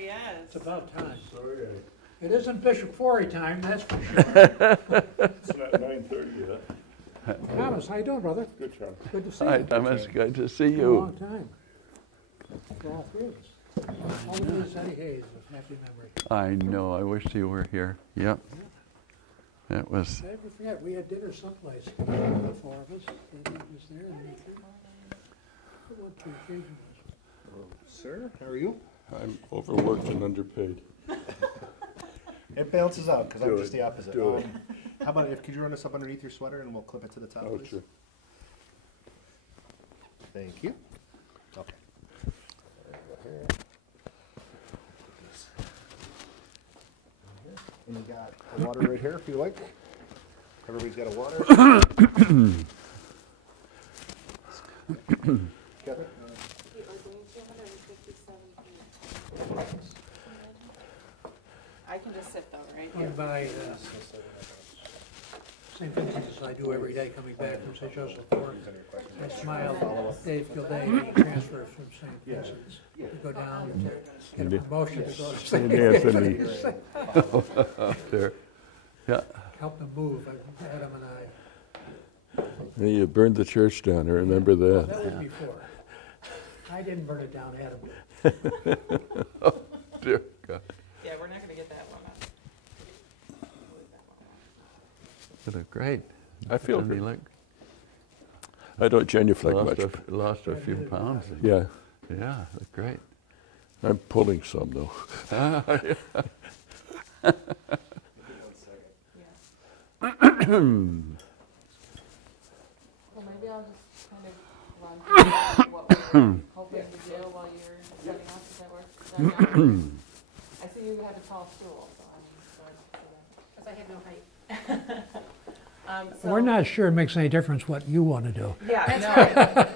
he is. It's about time. Sorry, It isn't Bishop Forey time, that's for sure. it's not 9:30 yet. Thomas, how you doing, brother? Good, Charlie. Good to see Hi, you. Thomas. Good to see Been a long you. time. For all three of us. Only this Eddie Hayes of happy memory. I know. I wish you were here. Yep. It was. I never forget, we had dinner someplace, the four of us, and he was there, and me too. What the occasion was. Sir, how are you? I'm overworked and underpaid. It balances out because I'm Do just it. the opposite. Do it. How about could you run us up underneath your sweater and we'll clip it to the top, Oh, please? sure. Thank you. Okay. And we got a water right here if you like. Everybody's got a water. Catherine? I can just sit though, right? Come by, same thing as I do every day coming back from St. Joseph Port. I smile, Dave Gilday, he transferred from St. Vincent's. To go down and get a promotion to go to St. Anthony. There. Yeah. Help them move, Adam and I. You burned the church down, I remember that. That was before. I didn't burn it down, Adam did. Dear God. Yeah, we're not gonna get that one up. It looked great. I feel Doesn't he good. look? I don't genuflect much. Lost a few pounds. Yeah, Yeah, looked great. I'm pulling some though. Well, maybe I'll just kind of run through what we're hoping to do while you're setting up, if that works. Does that matter? I see you have a tall stool, so I'm sorry to see that. 'Cause I have no height. We're not sure it makes any difference what you want to do. Yeah, no.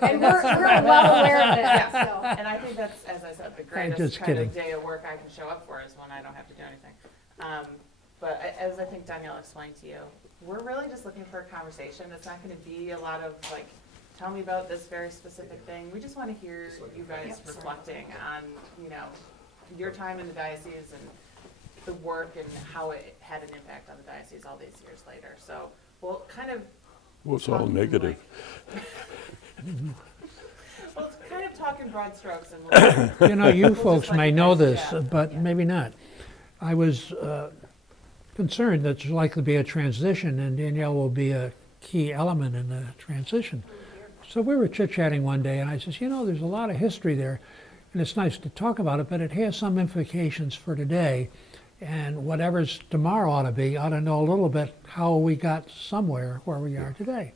And we're well aware of it, Yeah. so. And I think that's, as I said, the just greatest kind kidding. of day of work I can show up for is when I don't have to do anything. But as I think Danielle explained to you, we're really just looking for a conversation. It's not gonna be a lot of like, tell me about this very specific thing. We just wanna hear you guys reflecting on, you know, your time in the diocese and the work and how it had an impact on the diocese all these years later. So we'll kind of Well, it's all talk in, negative. well, it's kind of talk in broad strokes and we'll, You know, you We'll just folks let may you know guys- this, yeah, but yeah. maybe not. I was concerned that there's likely to be a transition, and Danielle will be a key element in the transition. So we were chit-chatting one day, and I says, you know, there's a lot of history there, and it's nice to talk about it, but it has some implications for today, and whatever's tomorrow ought to know a little bit how we got somewhere where we are today.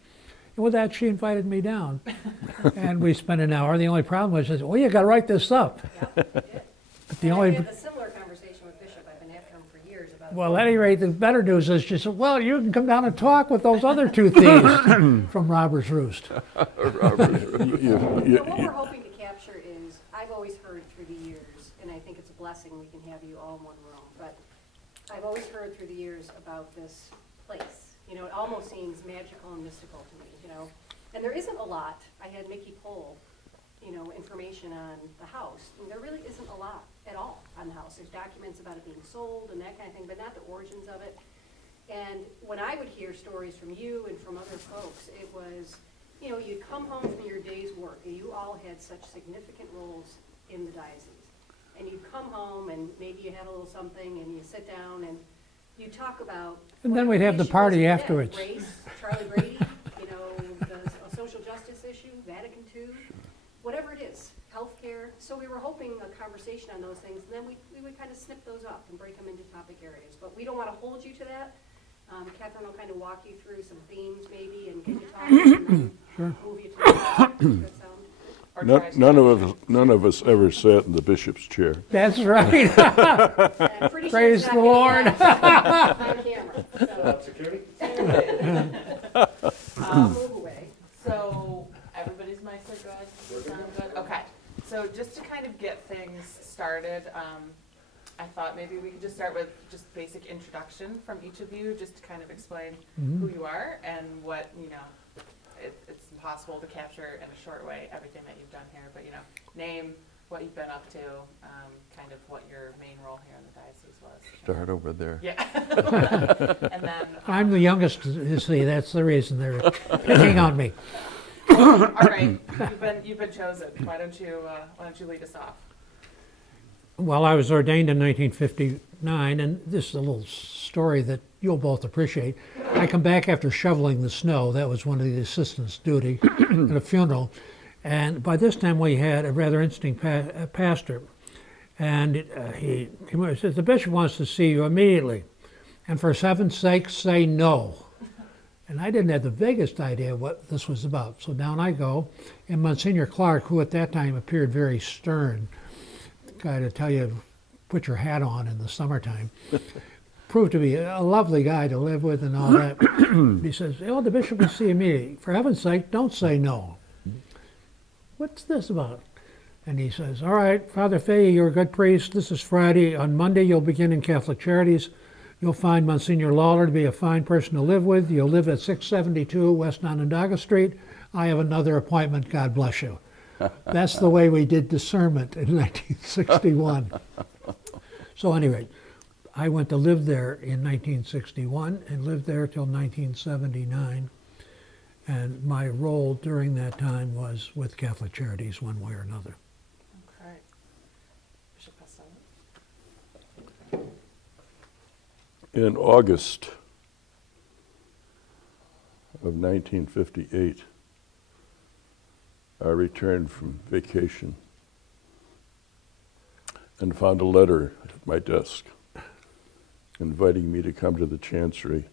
And with that, she invited me down, and we spent an hour. The only problem was, she said, well, you got to write this up. But the I only, had a similar conversation with Bishop. I've been after him for years about. well, at any rate, the better news is she said, well, you can come down and talk with those other two thieves from Robber's Roost. So what we're hoping to capture is, I've always heard through the years, and I think it's a blessing we can have you all in one room, but I've always heard through the years about this place. You know, it almost seems magical and mystical to me, you know. And there isn't a lot. I had Mickey pull, you know, information on the house, and there really isn't a lot at all on the house. There's documents about it being sold and that kind of thing, but not the origins of it. And when I would hear stories from you and from other folks, it was, you know, you'd come home from your day's work, and you all had such significant roles in the diocese. And you'd come home, and maybe you had a little something, and you sit down, and you talk about. And then whatever we'd have the issue party was today. afterwards. Race, Charlie Brady, you know, a social justice issue, Vatican II, whatever it is, healthcare. So we were hoping a conversation on those things, and then we would kind of snip those up and break them into topic areas. But we don't want to hold you to that. Catherine will kind of walk you through some themes maybe and get you talking and then move you to the topic. Does that sound or No- try to- None of us ever sat in the bishop's chair. That's right. I'm pretty sure Praise it's not the gonna Lord. be on camera. So Security? I'll move away. So everybody's mics are good? Sound good? Okay. So just to kind of get things started, I thought maybe we could just start with just basic introduction from each of you, just to kind of explain who you are and what, you know, it's impossible to capture in a short way everything that you've done here, but, you know, name, what you've been up to, kind of what your main diocese was. Start over there. Yeah. And then. I'm the youngest, you see, that's the reason they're picking on me. All right, you've been chosen. Why don't you lead us off? Well, I was ordained in 1959, and this is a little story that you'll both appreciate. I come back after shoveling the snow. That was one of the assistants' duty at a funeral. And by this time, we had a rather interesting pastor. And he came over and said, the bishop wants to see you immediately. And for heaven's sake, say no. And I didn't have the vaguest idea what this was about. So down I go. And Monsignor Clark, who at that time appeared very stern, the guy to tell you, put your hat on in the summertime, proved to be a lovely guy to live with and all that. He says, oh, the bishop will see you immediately. For heaven's sake, don't say no. What's this about? And he says, all right, Father Fahey, you're a good priest. This is Friday. On Monday, you'll begin in Catholic Charities. You'll find Monsignor Lawler to be a fine person to live with. You'll live at 672 West Onondaga Street. I have another appointment. God bless you. That's the way we did discernment in 1961. So anyway, I went to live there in 1961 and lived there till 1979. And my role during that time was with Catholic Charities one way or another. Okay. Bishop Costello. In August of 1958, I returned from vacation and found a letter at my desk inviting me to come to the chancery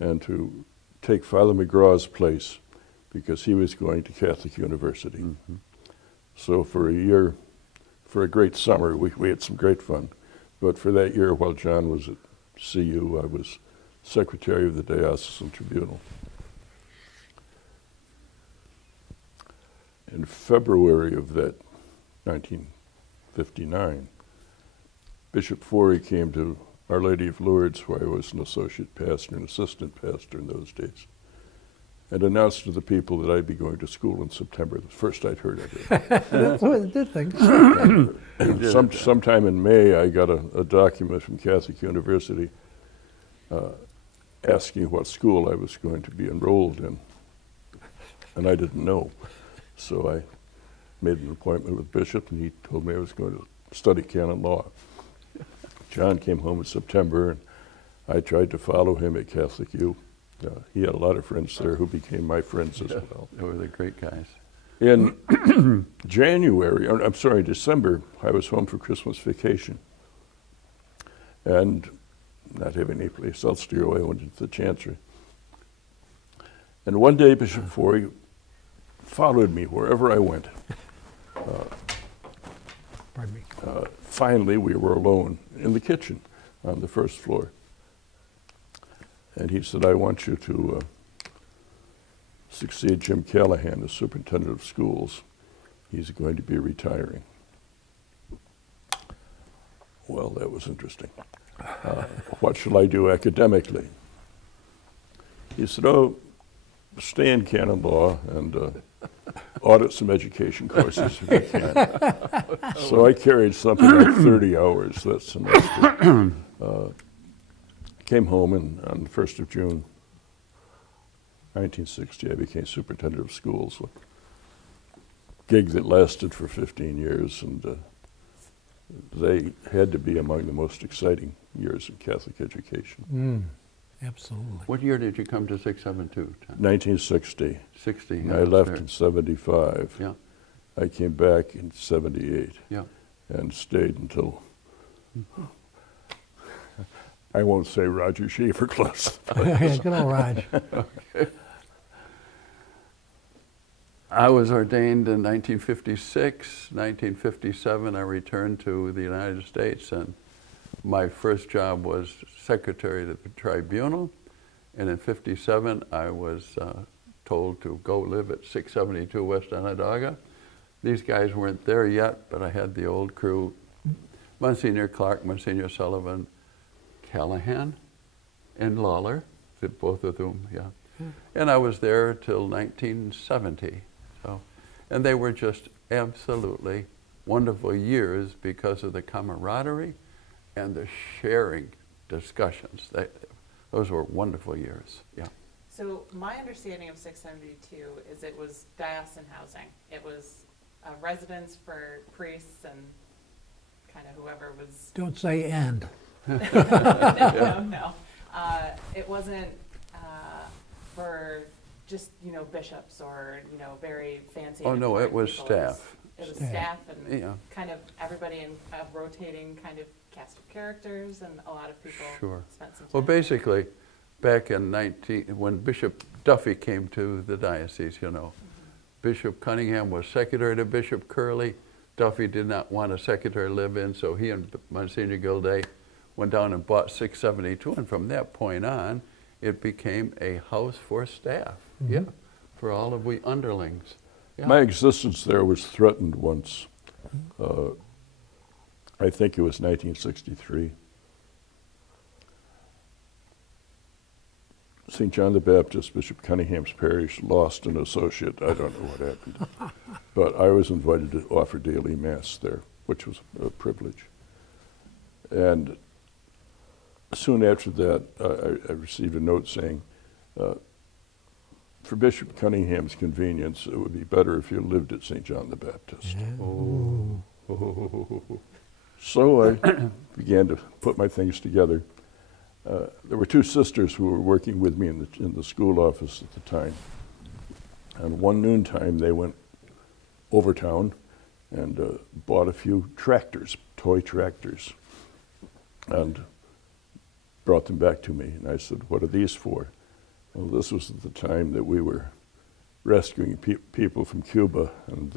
and to take Father McGraw's place because he was going to Catholic University. Mm-hmm. So for a year, for a great summer, we had some great fun. But for that year, while John was at CU, I was secretary of the Diocesan Tribunal. In February of that 1959, Bishop Forey came to Our Lady of Lourdes, where I was an associate pastor and assistant pastor in those days, and announced to the people that I'd be going to school in September. The first I'd heard of it. That's what it did things. Sometime in May, I got a document from Catholic University asking what school I was going to be enrolled in, and I didn't know. So I made an appointment with Bishop, and he told me I was going to study canon law. John came home in September, and I tried to follow him at Catholic U. He had a lot of friends there who became my friends as well. They were the great guys. In December, I was home for Christmas vacation. And not having any place else to go, I went into the chancery. And one day, Bishop Forey followed me wherever I went. Pardon me. Finally, we were alone in the kitchen on the first floor. And he said, I want you to succeed Jim Callahan as superintendent of schools. He's going to be retiring. Well, that was interesting. What shall I do academically? He said, oh, stay in canon law and audit some education courses if you can. So I carried something like 30 hours that semester. Came home, and on the 1st of June, 1960, I became superintendent of schools, a gig that lasted for 15 years, and they had to be among the most exciting years in Catholic education. Absolutely. What year did you come to 672, Tom? 1960. 60. I left in 75. Yeah. I came back in 78. Yeah. And stayed until, I won't say Roger Schaefer closed. Good old Raj. Okay. I was ordained in 1956. 1957, I returned to the United States, and my first job was secretary to the tribunal. And in 57, I was told to go live at 672 West Onondaga. These guys weren't there yet, but I had the old crew, Monsignor Clark, Monsignor Sullivan, Callahan, and Lawler, both of whom, yeah. And I was there till 1970. So, and they were just absolutely wonderful years because of the camaraderie and the sharing discussions. Those were wonderful years, yeah. So my understanding of 672 is it was diocesan housing. It was residence for priests and kind of whoever was. Don't say "and." No. It wasn't for just, bishops or, very fancy. Oh, no, it important was people. staff. It was Staff. staff and Yeah. kind of everybody in a rotating kind of cast of characters, and a lot of people Sure. spent some time. Well, there. basically, back in when Bishop Duffy came to the diocese, Bishop Cunningham was secretary to Bishop Curley. Duffy did not want a secretary to live in, so he and Monsignor Gilday went down and bought 672, and from that point on, it became a house for staff, yeah, for all of we underlings. Yeah. My existence there was threatened once. I think it was 1963. St. John the Baptist, Bishop Cunningham's parish, lost an associate. I don't know what happened. But I was invited to offer daily mass there, which was a privilege. And soon after that, I received a note saying, for Bishop Cunningham's convenience, it would be better if you lived at St. John the Baptist. Oh. So I began to put my things together. There were two sisters who were working with me in the school office at the time. And one noontime, they went over town and bought a few tractors, toy tractors, and brought them back to me. And I said, "What are these for?" Well, this was at the time that we were rescuing people from Cuba, and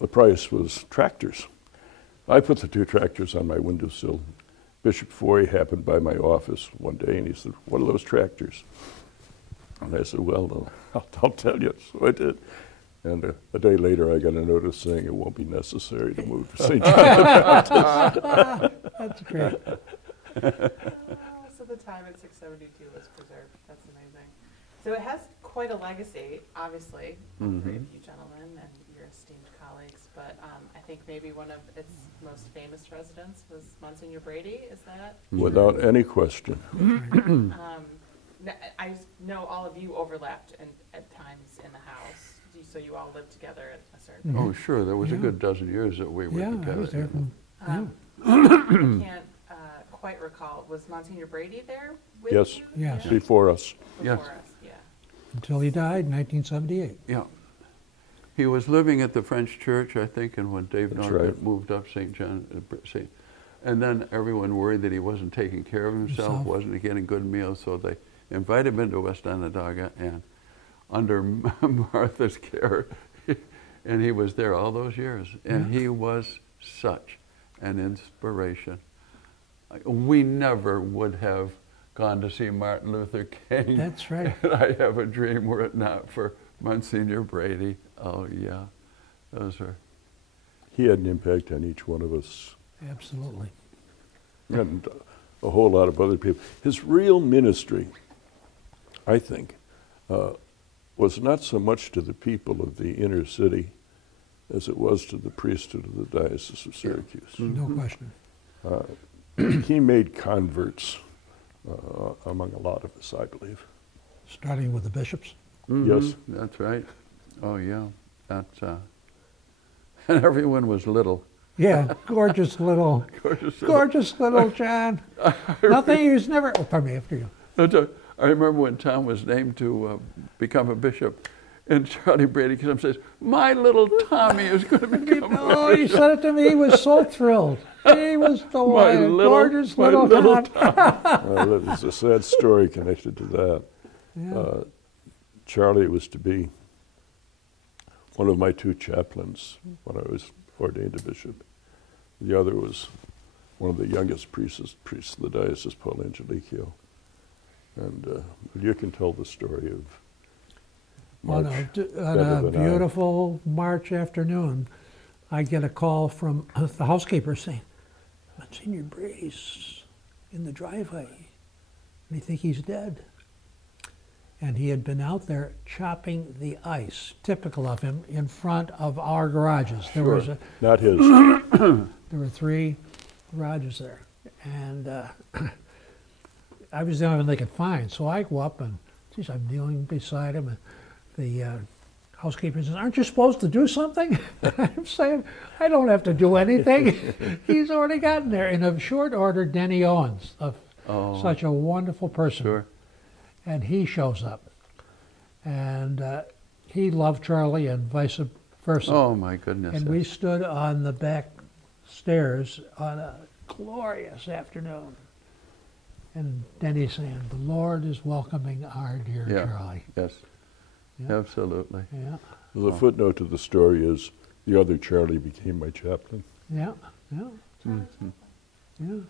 the price was tractors. I put the two tractors on my windowsill. Bishop Foy happened by my office one day, and he said, "What are those tractors?" And I said, "Well, I'll tell you." So I did. And a day later, I got a notice saying it won't be necessary to move to St. John the Baptist. That's great. So the time at 672 was preserved. That's amazing. So it has quite a legacy, obviously, all three of you gentlemen and your esteemed colleagues. But I think maybe one of its most famous residents was Monsignor Brady. Is that? Without any question. I know all of you overlapped at times in the house. So you all lived together at a certain point. Oh, sure, there was a Yeah. good dozen years that we were Yeah, together. I was there from, I can't quite recall. Was Monsignor Brady there with Yes. you? Yes. Yeah. Before us. Yes. Before us, yeah. until he died in 1978. Yeah. He was living at the French church, I think, and when Dave That's Northrup right. moved up St. John, and then everyone worried that he wasn't taking care of himself, wasn't getting good meals, so they invited him into West Onondaga, and under Martha's care, and he was there all those years, and he was such an inspiration. We never would have gone to see Martin Luther King. That's right. And I have a dream were it not for Monsignor Brady. Oh yeah, those are. He had an impact on each one of us, Absolutely. and a whole lot of other people. His real ministry, I think, was not so much to the people of the inner city as it was to the priesthood of the Diocese of Syracuse. No question. He made converts among a lot of us, I believe. Starting with the bishops. Yes. That's right. Oh yeah, that's. And everyone was little. Yeah, gorgeous little, gorgeous little John. Nothing, he was never, oh, pardon me, after you. I remember when Tom was named to become a bishop, and Charlie Brady comes and says, "My little Tommy is going to become a Oh, he said it to me, he was so thrilled. He was delighted, gorgeous little John. There's a sad story connected to that. Yeah. Charlie was to be one of my two chaplains when I was ordained a bishop. The other was one of the youngest priests of the diocese, Paul Angelico. And you can tell the story of March On better a than I. beautiful March afternoon, I get a call from the housekeeper saying, "Monsignor Brady's in the driveway. They think he's dead." And he had been out there chopping the ice, typical of him, in front of our garages. There was Not his. there were three garages there. And I was the only one they could find. So I go up and, geez, I'm kneeling beside him, and the housekeeper says, "Aren't you supposed to do something?" I'm saying, "I don't have to do anything." He's already gotten there. In a short order, Denny Owens, such a wonderful person. Sure. And he shows up. And he loved Charlie and vice versa. Oh, my goodness. And we stood on the back stairs on a glorious afternoon. And Denny saying, "The Lord is welcoming our dear Yeah. Charlie." Yes, Yeah. absolutely. Yeah, The footnote to the story is the other Charlie became my chaplain. yeah, yeah, Mhm. yeah.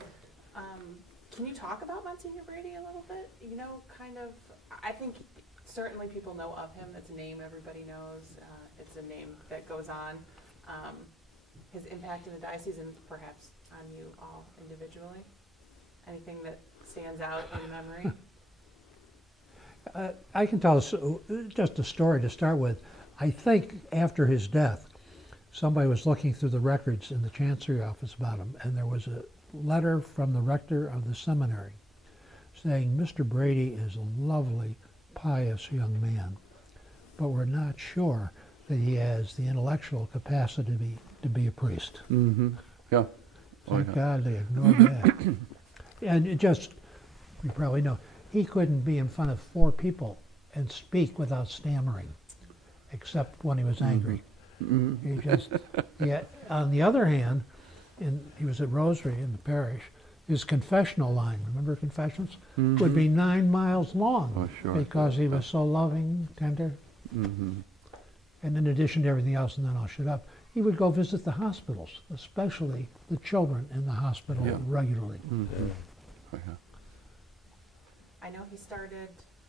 Can you talk about Monsignor Brady a little bit? You know, kind of, I think certainly people know of him. It's a name everybody knows. It's a name that goes on. His impact in the diocese and perhaps on you all individually? Anything that stands out in memory? I can tell us just a story to start with. I think after his death, somebody was looking through the records in the Chancery office about him, and there was a letter from the rector of the seminary saying, "Mr. Brady is a lovely, pious young man, but we're not sure that he has the intellectual capacity to be a priest." Mm-hmm. Yeah. Oh, Thank yeah. God they ignored that. And it just, you probably know, he couldn't be in front of 4 people and speak without stammering, except when he was angry. Mm-hmm. He just, yet, on the other hand, he was at Rosary in the parish, his confessional line, remember confessions, would be 9 miles long Oh, sure. because he was so loving, tender. Mm-hmm. And in addition to everything else, and then I'll shut up, he would go visit the hospitals, especially the children in the hospital Yeah. regularly. Mm-hmm. Oh, yeah. I know he started,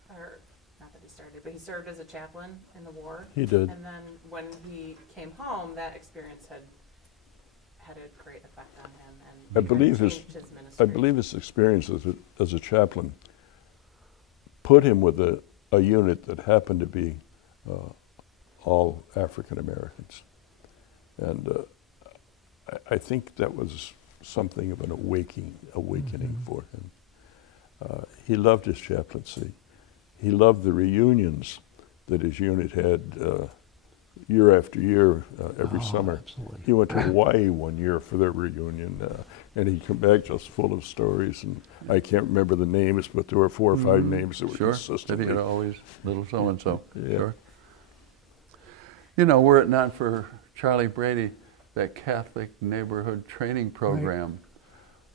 or not that he started, but he served as a chaplain in the war. He did. And then when he came home, that experience had a great effect on him and I believe his- changed his ministry. I believe his experience as a chaplain put him with a unit that happened to be all African Americans. And I think that was something of an awakening for him. He loved his chaplaincy. He loved the reunions that his unit had year after year, every Oh, summer. absolutely. He went to Hawaii one year for their reunion, and he'd come back just full of stories. And I can't remember the names, but there were 4 or 5 names that were Sure. That consistently. he had always little so-and-so. Yeah. Sure. You know, were it not for Charlie Brady, that Catholic neighborhood training program,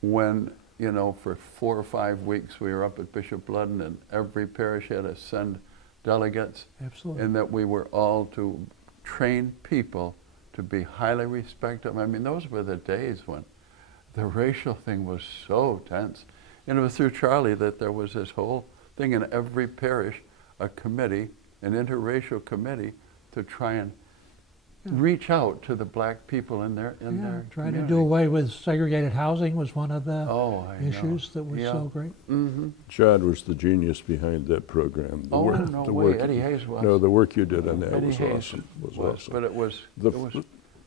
when, you know, for 4 or 5 weeks we were up at Bishop Ludden and every parish had to send delegates, Absolutely. and that we were all to train people to be highly respected. I mean, those were the days when the racial thing was so tense. And it was through Charlie that there was this whole thing in every parish, a committee, an interracial committee, to try and reach out to the black people in their Try to community. do away with segregated housing was one of the Oh, I know. issues that was Yeah. so great. Mm-hmm. John was the genius behind that program. The Oh, work- no the way. work- Eddie Hayes was. No, the work you did on that Eddie was Hayes awesome. Was was, awesome. but it was,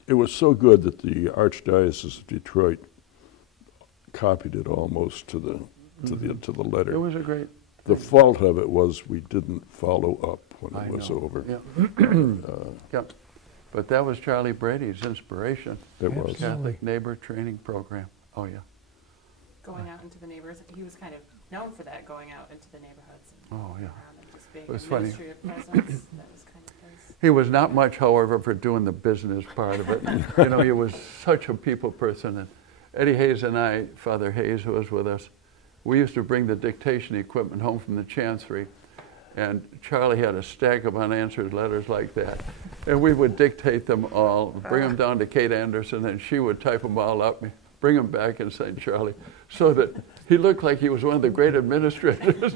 It was so good that the Archdiocese of Detroit copied it almost to the letter. it was a great. The fault of it was we didn't follow up when I it was know. over. Yeah. Yep. But that was Charlie Brady's inspiration. It was. Absolutely. Catholic Neighbor Training Program. Oh, yeah. Going out into the neighbors, he was kind of known for that, going out into the neighborhoods and Oh, yeah. around and just being It was a funny. ministry of presence. That was kind of his. He was not much, however, for doing the business part of it. You know, he was such a people person. And Eddie Hayes and I, Father Hayes, who was with us, we used to bring the dictation equipment home from the Chancery. And Charlie had a stack of unanswered letters like that. And we would dictate them all, bring them down to Kate Anderson, and she would type them all up, bring them back and send Charlie, so that he looked like he was one of the great administrators.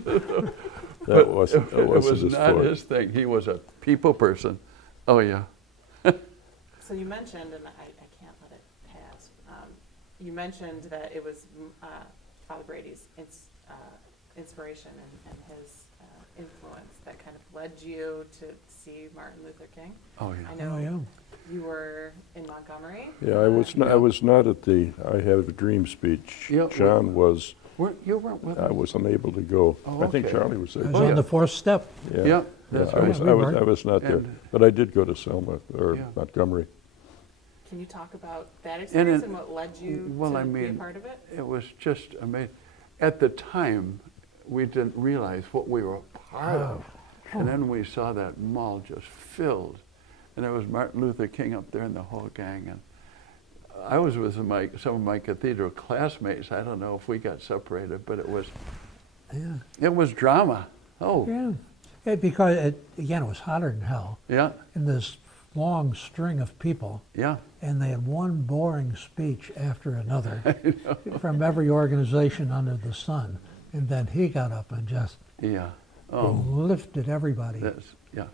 That wasn't It was his not fault. his thing. He was a people person. Oh, yeah. So you mentioned, and I can't let it pass, you mentioned that it was Father Brady's inspiration and his influence that kind of led you to see Martin Luther King? Oh, yeah. I Oh, know yeah. you were in Montgomery. Yeah, I was not at the I Have a Dream speech. Yeah, John was. You weren't with I us? was unable to go. Oh, I think okay. Charlie was I there. was Oh, on yeah. the fourth step. Yeah, that's I was, right. I was, I was not there, And- but I did go to Selma or Yeah. Montgomery. Can you talk about that experience it- and what led you well, to I be a mean, part of it? It was just amazing. At the time, we didn't realize what we were a part of. And then we saw that mall just filled. And there was Martin Luther King up there and the whole gang. And I was with some of my cathedral classmates. I don't know if we got separated, but Yeah. it was drama. Oh, Yeah. Because, again, it was hotter than hell. yeah, And this long string of people, yeah. and they had one boring speech after another from every organization under the sun. And then he got up and just Yeah. Oh, lifted everybody. yeah.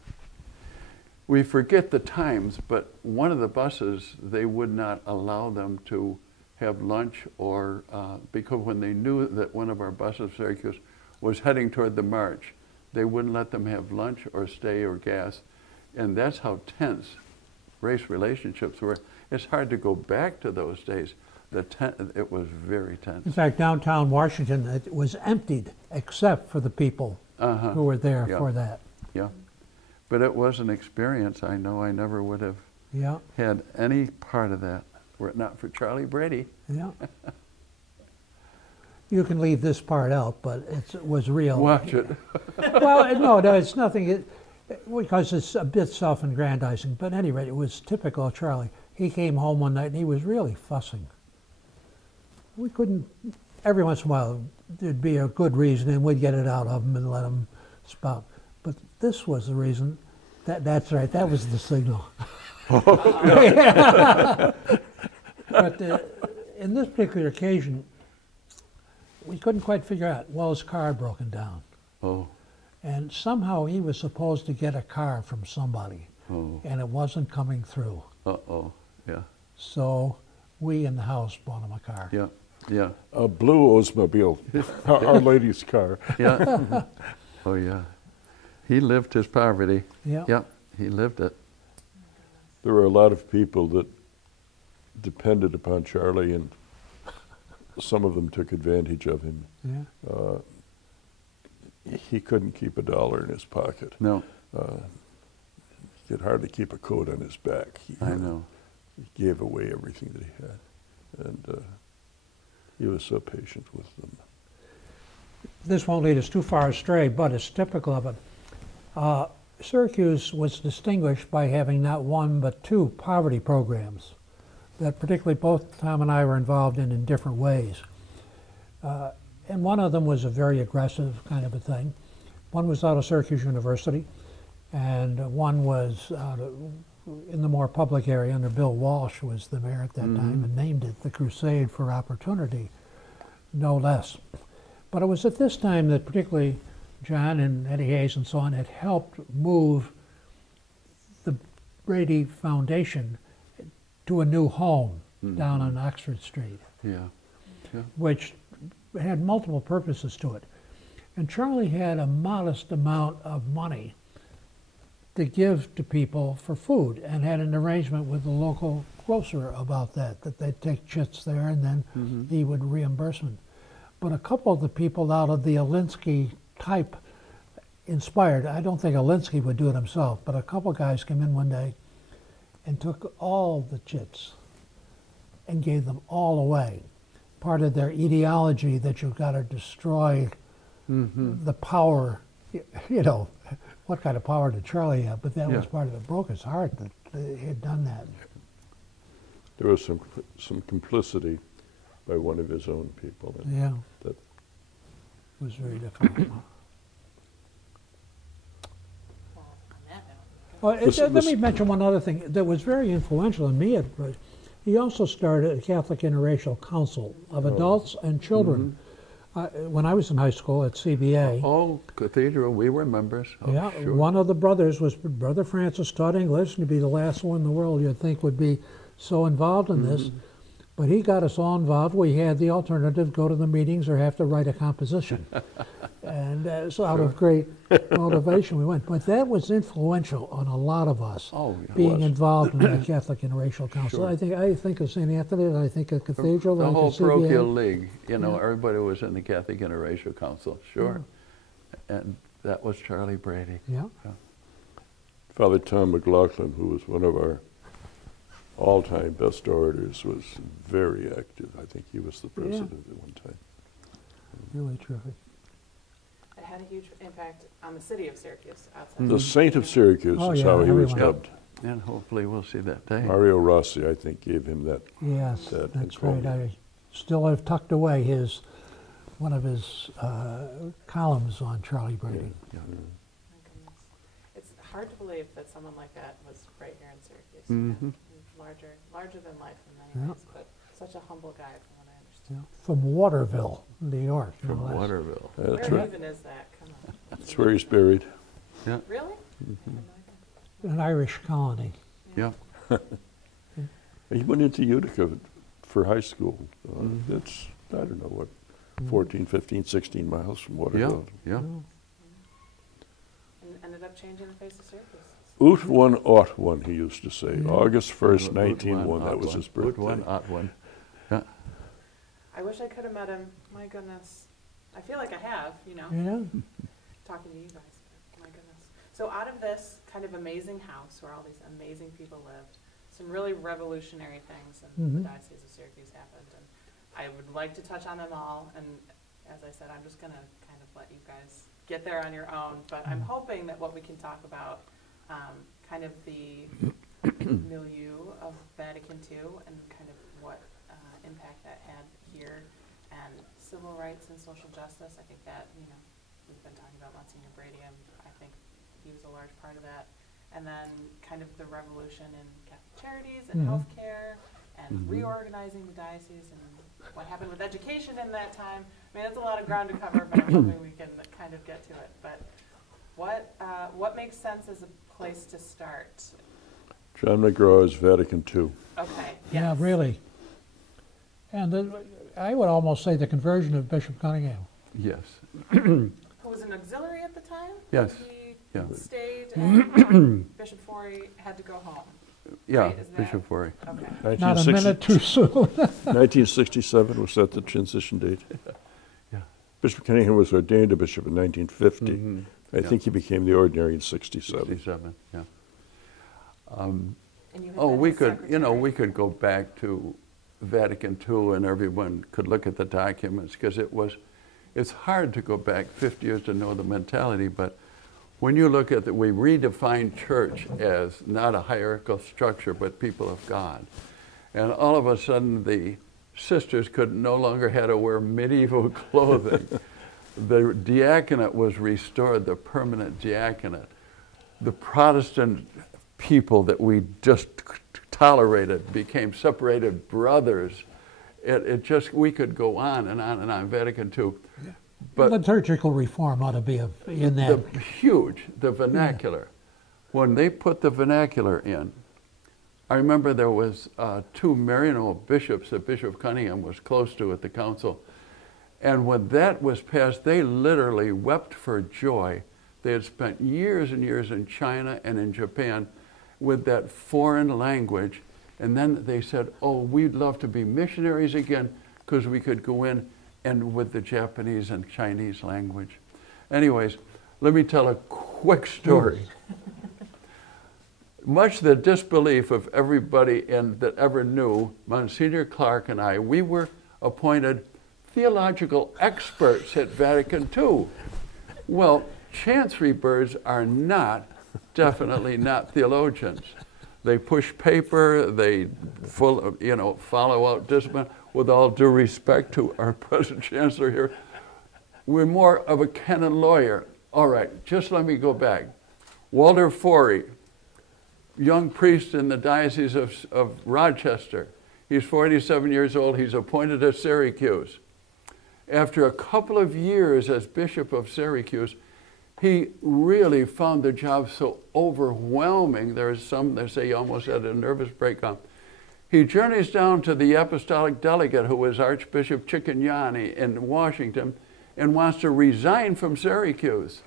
We forget the times, but one of the buses, they would not allow them to have lunch or, because when they knew that one of our buses, Syracuse, was heading toward the march, they wouldn't let them have lunch or stay or gas. And that's how tense race relationships were. It's hard to go back to those days. It was very In tense. fact, downtown Washington, it was emptied except for the people Uh-huh. who were there Yeah. for that. Yeah. But it was an experience. I know I never would have Yeah, had any part of that were it not for Charlie Brady. yeah. You can leave this part out, but it was real. Watch it. Well, no, it's nothing, because it's a bit self-aggrandizing. But at any rate, it was typical of Charlie. He came home one night and he was really fussing. We couldn't, every once in a while, there'd be a good reason and we'd get it out of him and let him spout. But this was the reason, that's right, that was the signal. But in this particular occasion, we couldn't quite figure out, well, his car had broken down. Oh, And somehow he was supposed to get a car from somebody, oh, and it wasn't coming through. uh-oh, yeah, So we in the house bought him a car. yeah, yeah, A blue Oldsmobile, Our Lady's car. yeah. Oh, yeah. He lived his poverty. Yeah. Yeah, he lived it. There were a lot of people that depended upon Charlie, and some of them took advantage of him. Yeah. He couldn't keep a dollar in his pocket. No, He could hardly keep a coat on his back. I know. He gave away everything that he had. And he was so patient with them. This won't lead us too far astray, but it's typical of it. Syracuse was distinguished by having not one but two poverty programs that particularly both Tom and I were involved in different ways. And one of them was a very aggressive kind of a thing. One was out of Syracuse University, and one was out in the more public area under Bill Walsh, who was the mayor at that time, and named it the Crusade for Opportunity, no less. But it was at this time that particularly John and Eddie Hayes and so on had helped move the Brady Foundation to a new home down on Oxford Street, Yeah, which had multiple purposes to it. And Charlie had a modest amount of money to give to people for food, and had an arrangement with the local grocer about that they'd take chits there and then he would reimburse them. But a couple of the people out of the Alinsky type inspired, I don't think Alinsky would do it himself, but a couple guys came in one day and took all the chits and gave them all away. Part of their ideology that you've got to destroy the power, you know, what kind of power did Charlie have? But that was part of it. Broke his heart that they had done that. There was some complicity by one of his own people. Yeah, That it was very difficult. Well, on that note, Well, let This- me mention one other thing that was very influential in me. He also started a Catholic Interracial Council of Adults and Children. When I was in high school at CBA, oh, Cathedral, we were members. Oh, yeah, sure. one of the brothers was Brother Francis, taught English, and to be the last one in the world you'd think would be so involved in this. But he got us all involved. We had the alternative, go to the meetings or have to write a composition. And so out of great motivation we went. But that was influential on a lot of us, Oh, yeah, it being was. involved in the Catholic Interracial Council. Sure. I think of St. Anthony, I think of Cathedral, The I think whole of parochial CBA. league, you know, Yeah. everybody was in the Catholic Interracial Council, sure. And that was Charlie Brady. Yeah. Father Tom McLaughlin, who was one of our all-time best orators, was very active. I think he was the president at one time. Really terrific. It had a huge impact on the city of Syracuse outside. The Saint of Syracuse Oh, is yeah, how he was everyone. dubbed. And hopefully we'll see that day. Mario Rossi, I think, gave him that. Yes, That that's right. encomium. I still have tucked away one of his columns on Charlie Brady. Yeah. My goodness. It's hard to believe that someone like that was right here in Syracuse. Mhm. Larger than life in Yeah. many ways, but such a humble guy from what I Yeah. understand. From Waterville, New York. no From less. Waterville. That's Where right. even is that? Come on. That's where he's buried. Yeah, Really? Mm-hmm. I had no idea. An Irish colony. yeah. He went into Utica for high school. Mhm. It's, I don't know, what, 14, 15, 16 miles from Yeah, Waterville. yeah. And ended up changing the face of Syracuse. Oot one, ought one, he used to say. Yeah. August 1st, Oot 1901, one, that ought was one. his Oot birthday. one, ought one. Yeah. I wish I could have met him. My goodness. I feel like I have, you know, Yeah. talking to you guys. But my goodness. So out of this kind of amazing house where all these amazing people lived, some really revolutionary things in the Mhm. Diocese of Syracuse happened. And I would like to touch on them all. And as I said, I'm just going to kind of let you guys get there on your own. But I'm hoping that what we can talk about, kind of the milieu of Vatican II and kind of what impact that had here, and civil rights and social justice. I think that, you know, we've been talking about Monsignor Brady, and I think he was a large part of that. And then kind of the revolution in Catholic charities and Mhm. healthcare and Mhm. reorganizing the diocese and what happened with education in that time. I mean, that's a lot of ground to cover, but I'm hoping we can kind of get to it. But what makes sense as a place to start? John McGraw's Vatican II. Okay, Yeah, yes. really. And I would almost say the conversion of Bishop Cunningham. Yes. Who was an auxiliary at the time? Yes. He Yeah. stayed and Bishop Forey had to go home. Yeah, Right, is that- Bishop Forey. Okay. Not a minute too soon. 1967 was that the transition date? Yeah. Bishop Cunningham was ordained a bishop in 1950. Mhm. I Yeah. think he became the ordinary in 67. 67, yeah. And you had Oh, been we his could, you know, secretary. we could go back to Vatican II and everyone could look at the documents because it's hard to go back 50 years to know the mentality, but when you look at we redefined church as not a hierarchical structure, but people of God. And all of a sudden the sisters could no longer had to wear medieval clothing. The diaconate was restored, the permanent diaconate. The Protestant people that we just tolerated became separated brothers. It just, we could go on and on and on, Vatican II. But Liturgical reform ought to be in that. the vernacular. When they put the vernacular in, I remember there was two Maryknoll bishops that Bishop Cunningham was close to at the council. And when that was passed, they literally wept for joy. They had spent years and years in China and in Japan with that foreign language. And then they said, oh, we'd love to be missionaries again because we could go in and with the Japanese and Chinese language. Anyways, let me tell a quick story. Much to the disbelief of everybody that ever knew, Monsignor Clark and I, we were appointed theological experts at Vatican II. Well, chancery birds are definitely not theologians. They push paper, they follow out discipline. With all due respect to our present chancellor here, we're more of a canon lawyer. All right, just let me go back. Walter Forey, young priest in the Diocese of Rochester. He's 47 years old. He's appointed at Syracuse. After a couple of years as Bishop of Syracuse, he really found the job so overwhelming. There's some that say he almost had a nervous breakdown. He journeys down to the apostolic delegate, who was Archbishop Cicognani in Washington, and wants to resign from Syracuse.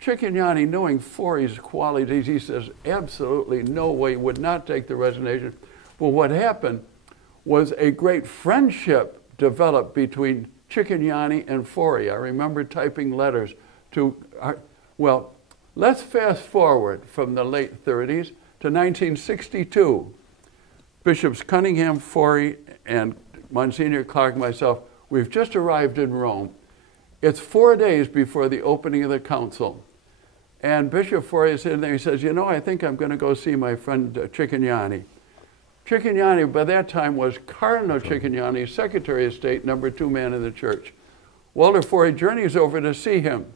Cicognani, knowing Forey's qualities, he says, absolutely no way, would not take the resignation. Well, what happened was a great friendship developed between Cicognani and Forey. I remember typing letters to, well, let's fast forward from the late 30s to 1962. Bishops Cunningham, Forey, and Monsignor Clark and myself, we've just arrived in Rome. It's 4 days before the opening of the council. And Bishop Forey is in there, he says, you know, I think I'm going to go see my friend Cicognani. Cicognani, by that time, was Cardinal Cicognani, Secretary of State, #2 man in the church. Walter Forey journeys over to see him.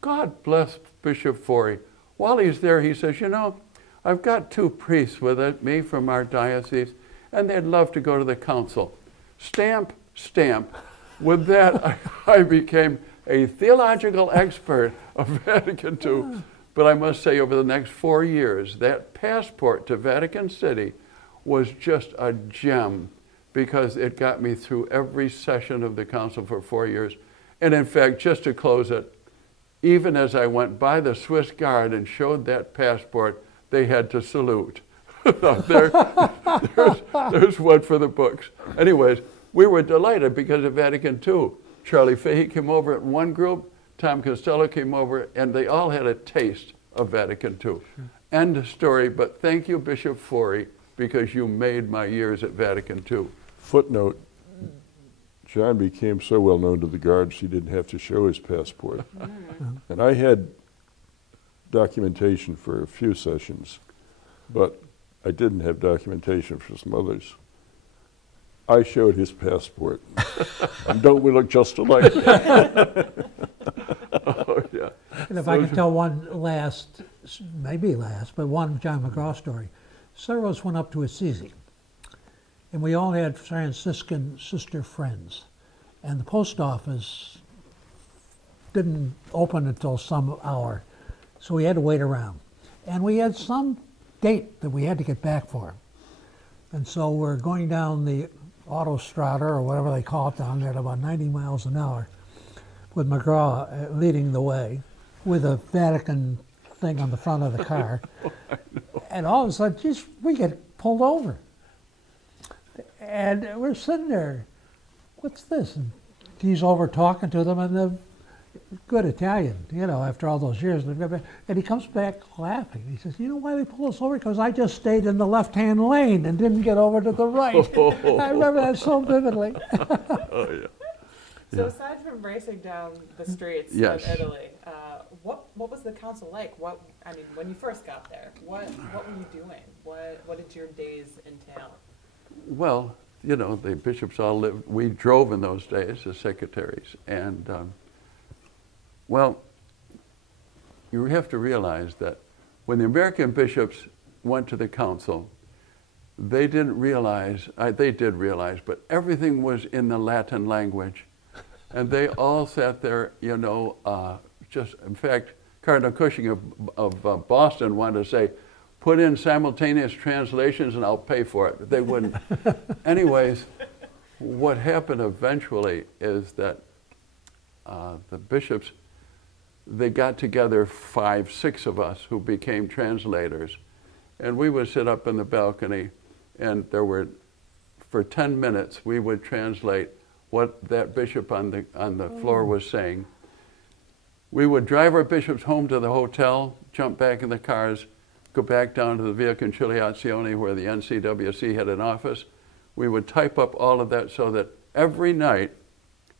God bless Bishop Forey. While he's there, he says, you know, I've got 2 priests with me from our diocese, and they'd love to go to the council. Stamp, stamp. With that, I became a theological expert of Vatican II. But I must say, over the next 4 years, that passport to Vatican City was just a gem, because it got me through every session of the council for 4 years. And in fact, just to close it, even as I went by the Swiss Guard and showed that passport, they had to salute. there's one for the books. Anyways, we were delighted because of Vatican II. Charlie Fahey came over in one group, Tom Costello came over, and they all had a taste of Vatican II. Sure. End of story, but thank you, Bishop Forey, because you made my years at Vatican II. Footnote, John became so well known to the guards he didn't have to show his passport. And I had documentation for a few sessions, but I didn't have documentation for some others. I showed his passport. And don't we look just alike? Oh, yeah. And if I could tell one last, maybe last, but one John McGraw story. Several of us went up to Assisi, and we all had Franciscan sister friends. And the post office didn't open until some hour, so we had to wait around. And we had some date that we had to get back for. And so we're going down the Autostrada, or whatever they call it down there, at about 90 miles an hour, with McGraw leading the way, with a Vatican thing on the front of the car. And all of a sudden, just, we get pulled over. And we're sitting there, what's this? And he's over talking to them, and the good Italian, you know, after all those years. And he comes back laughing. He says, you know why they pulled us over? Because I just stayed in the left-hand lane and didn't get over to the right. I remember that so vividly. Oh, yeah. So aside from racing down the streets Yes. of Italy, what was the council like? I mean, when you first got there, what were you doing? What did your days entail? Well, you know, the bishops all lived, we drove in those days as secretaries. And, well, you have to realize that when the American bishops went to the council, they didn't realize, they did realize, but everything was in the Latin language. And they all sat there, you know, just, in fact, Cardinal Cushing of Boston wanted to say, put in simultaneous translations and I'll pay for it. But they wouldn't. Anyways, what happened eventually is that the bishops, they got together 5, 6 of us who became translators. And we would sit up in the balcony, and there were, for 10 minutes, we would translate what that bishop on the floor was saying. We would drive our bishops home to the hotel, jump back in the cars, go back down to the Via Conciliazione where the NCWC had an office. We would type up all of that so that every night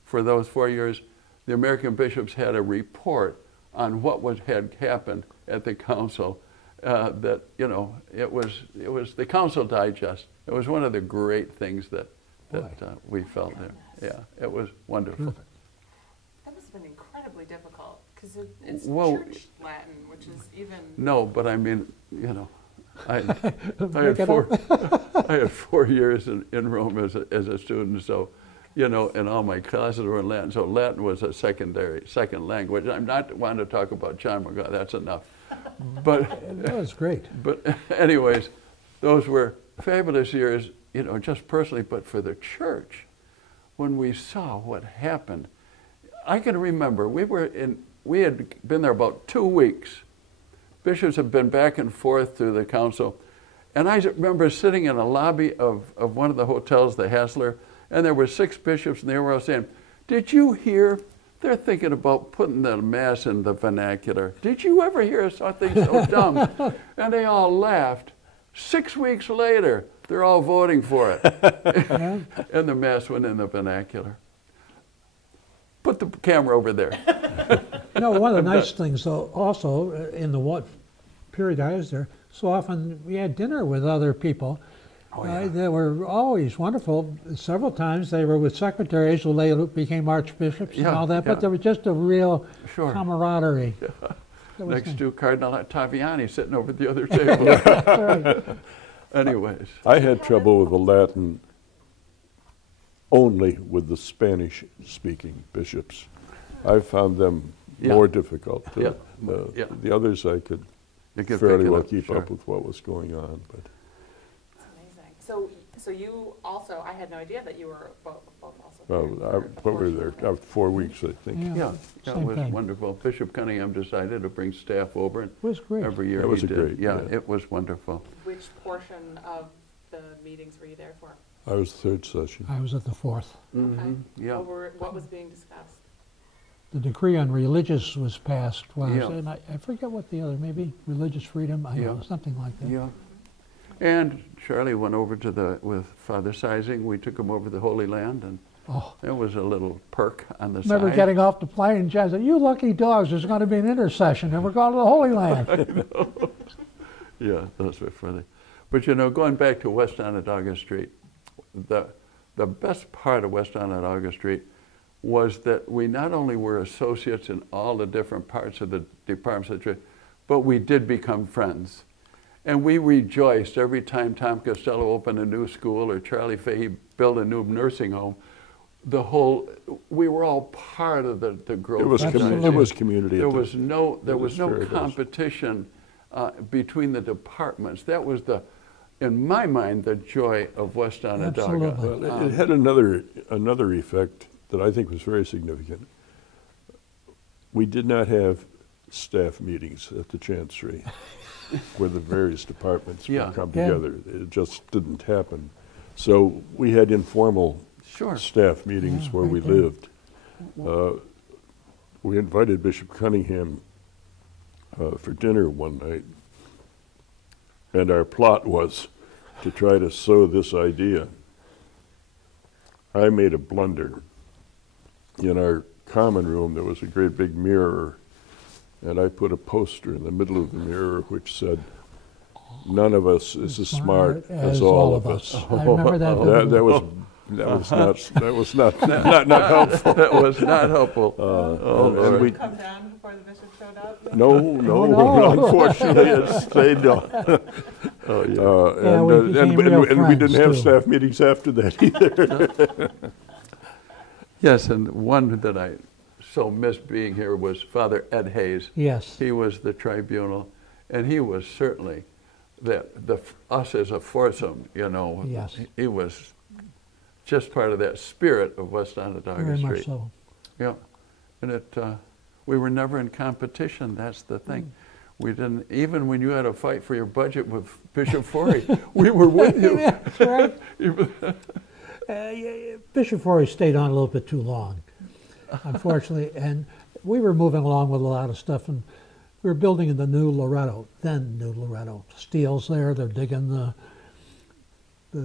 for those 4 years, the American bishops had a report on what had happened at the council. That, you know, it was the council digest. It was one of the great things that we felt there. Yeah, it was wonderful. That must have been incredibly difficult because it's Well, church Latin, which is even. No, but I mean, you know, I had 4 years in Rome as a student, so, you know, and all my classes were in Latin, so Latin was a second language. I'm not wanting to talk about John McGraw, that's enough. But That was great. But anyways, those were fabulous years, you know, just personally, but for the church, when we saw what happened. I can remember we had been there about 2 weeks. Bishops had been back and forth through the council. And I remember sitting in a lobby of one of the hotels, the Hassler, and there were 6 bishops, and they were all saying, "Did you hear? They're thinking about putting the Mass in the vernacular. Did you ever hear something so dumb?" And they all laughed. 6 weeks later, they're all voting for it. And the Mass went in the vernacular. Put the camera over there. You know, one of the nice things, though, also, in the period I was there, so often we had dinner with other people. Oh, yeah. They were always wonderful. Several times they were with secretaries when they became archbishops and Yeah, all that, yeah. but there was just a real Sure. camaraderie. That was Next nice. to Cardinal Ottaviani sitting over at the other table. Right. Anyways, I had trouble with the Latin only with the Spanish-speaking bishops. I found them Yeah. more difficult. Yeah. Yeah. The others I could you can fairly pick it well up, keep sure. up with what was going on. But It's amazing. So you also, I had no idea that you were both also. what were there? 4 weeks, I think. Yeah. Yeah, that Same was thing. wonderful. Bishop Cunningham decided to bring staff over, and It was great. every year That was he a did. great, Yeah, yeah. it was wonderful. Which portion of the meetings were you there for? I was third session. I was at the 4th. Yeah. What was being discussed? The decree on religious was passed, Yeah. and I forget what the other, maybe religious freedom, I don't know, Yeah. something like that. Yeah. And Charlie went over with Father Sizing. We took him over the Holy Land, and Oh, there was a little perk on the remember side. getting off the plane and Jan said, "You lucky dogs, there's going to be an intercession and we're going to the Holy Land." Yeah, those were funny. But you know, going back to West Onondaga Street, the best part of West Onondaga Street was that we not only were associates in all the different parts of the departments of the church, but we did become friends. And we rejoiced every time Tom Costello opened a new school or Charlie Fahey built a new nursing home. We were all part of the growth. It was, Absolutely. it was community. There at the- was no very nice. competition between the departments. That was in my mind, the joy of West Onondaga. Absolutely. Well, it had another effect that I think was very significant. We did not have staff meetings at the Chancery where the various departments Yeah. would come Yeah. together. It just didn't happen. So we had informal Sure. staff meetings Yeah, where right we there. lived. We invited Bishop Cunningham for dinner one night, and our plot was to try to sow this idea. I made a blunder. In our common room, there was a great big mirror, and I put a poster in the middle of the mirror which said, "None of us is as smart as all of us." I remember that. That was not helpful. That was not helpful. And we, Come down before the bishop showed up? no, unfortunately, it stayed on. Oh, yeah. Yeah, we became real and we didn't friends, have too. staff meetings after that either. Yes, and one that I so missed being here was Father Ed Hayes. Yes. He was the tribunal, and he was certainly us as a foursome, you know. Yes. He was just part of that spirit of West Onondaga Very Street. much so. Yeah, and we were never in competition. That's the thing. We didn't, even when you had a fight for your budget with Bishop Forey, we were with you. That's right. Bishop Forey stayed on a little bit too long, unfortunately, and we were moving along with a lot of stuff, and we were building in the new Loretto, then new Loretto. Steel's there, they're digging the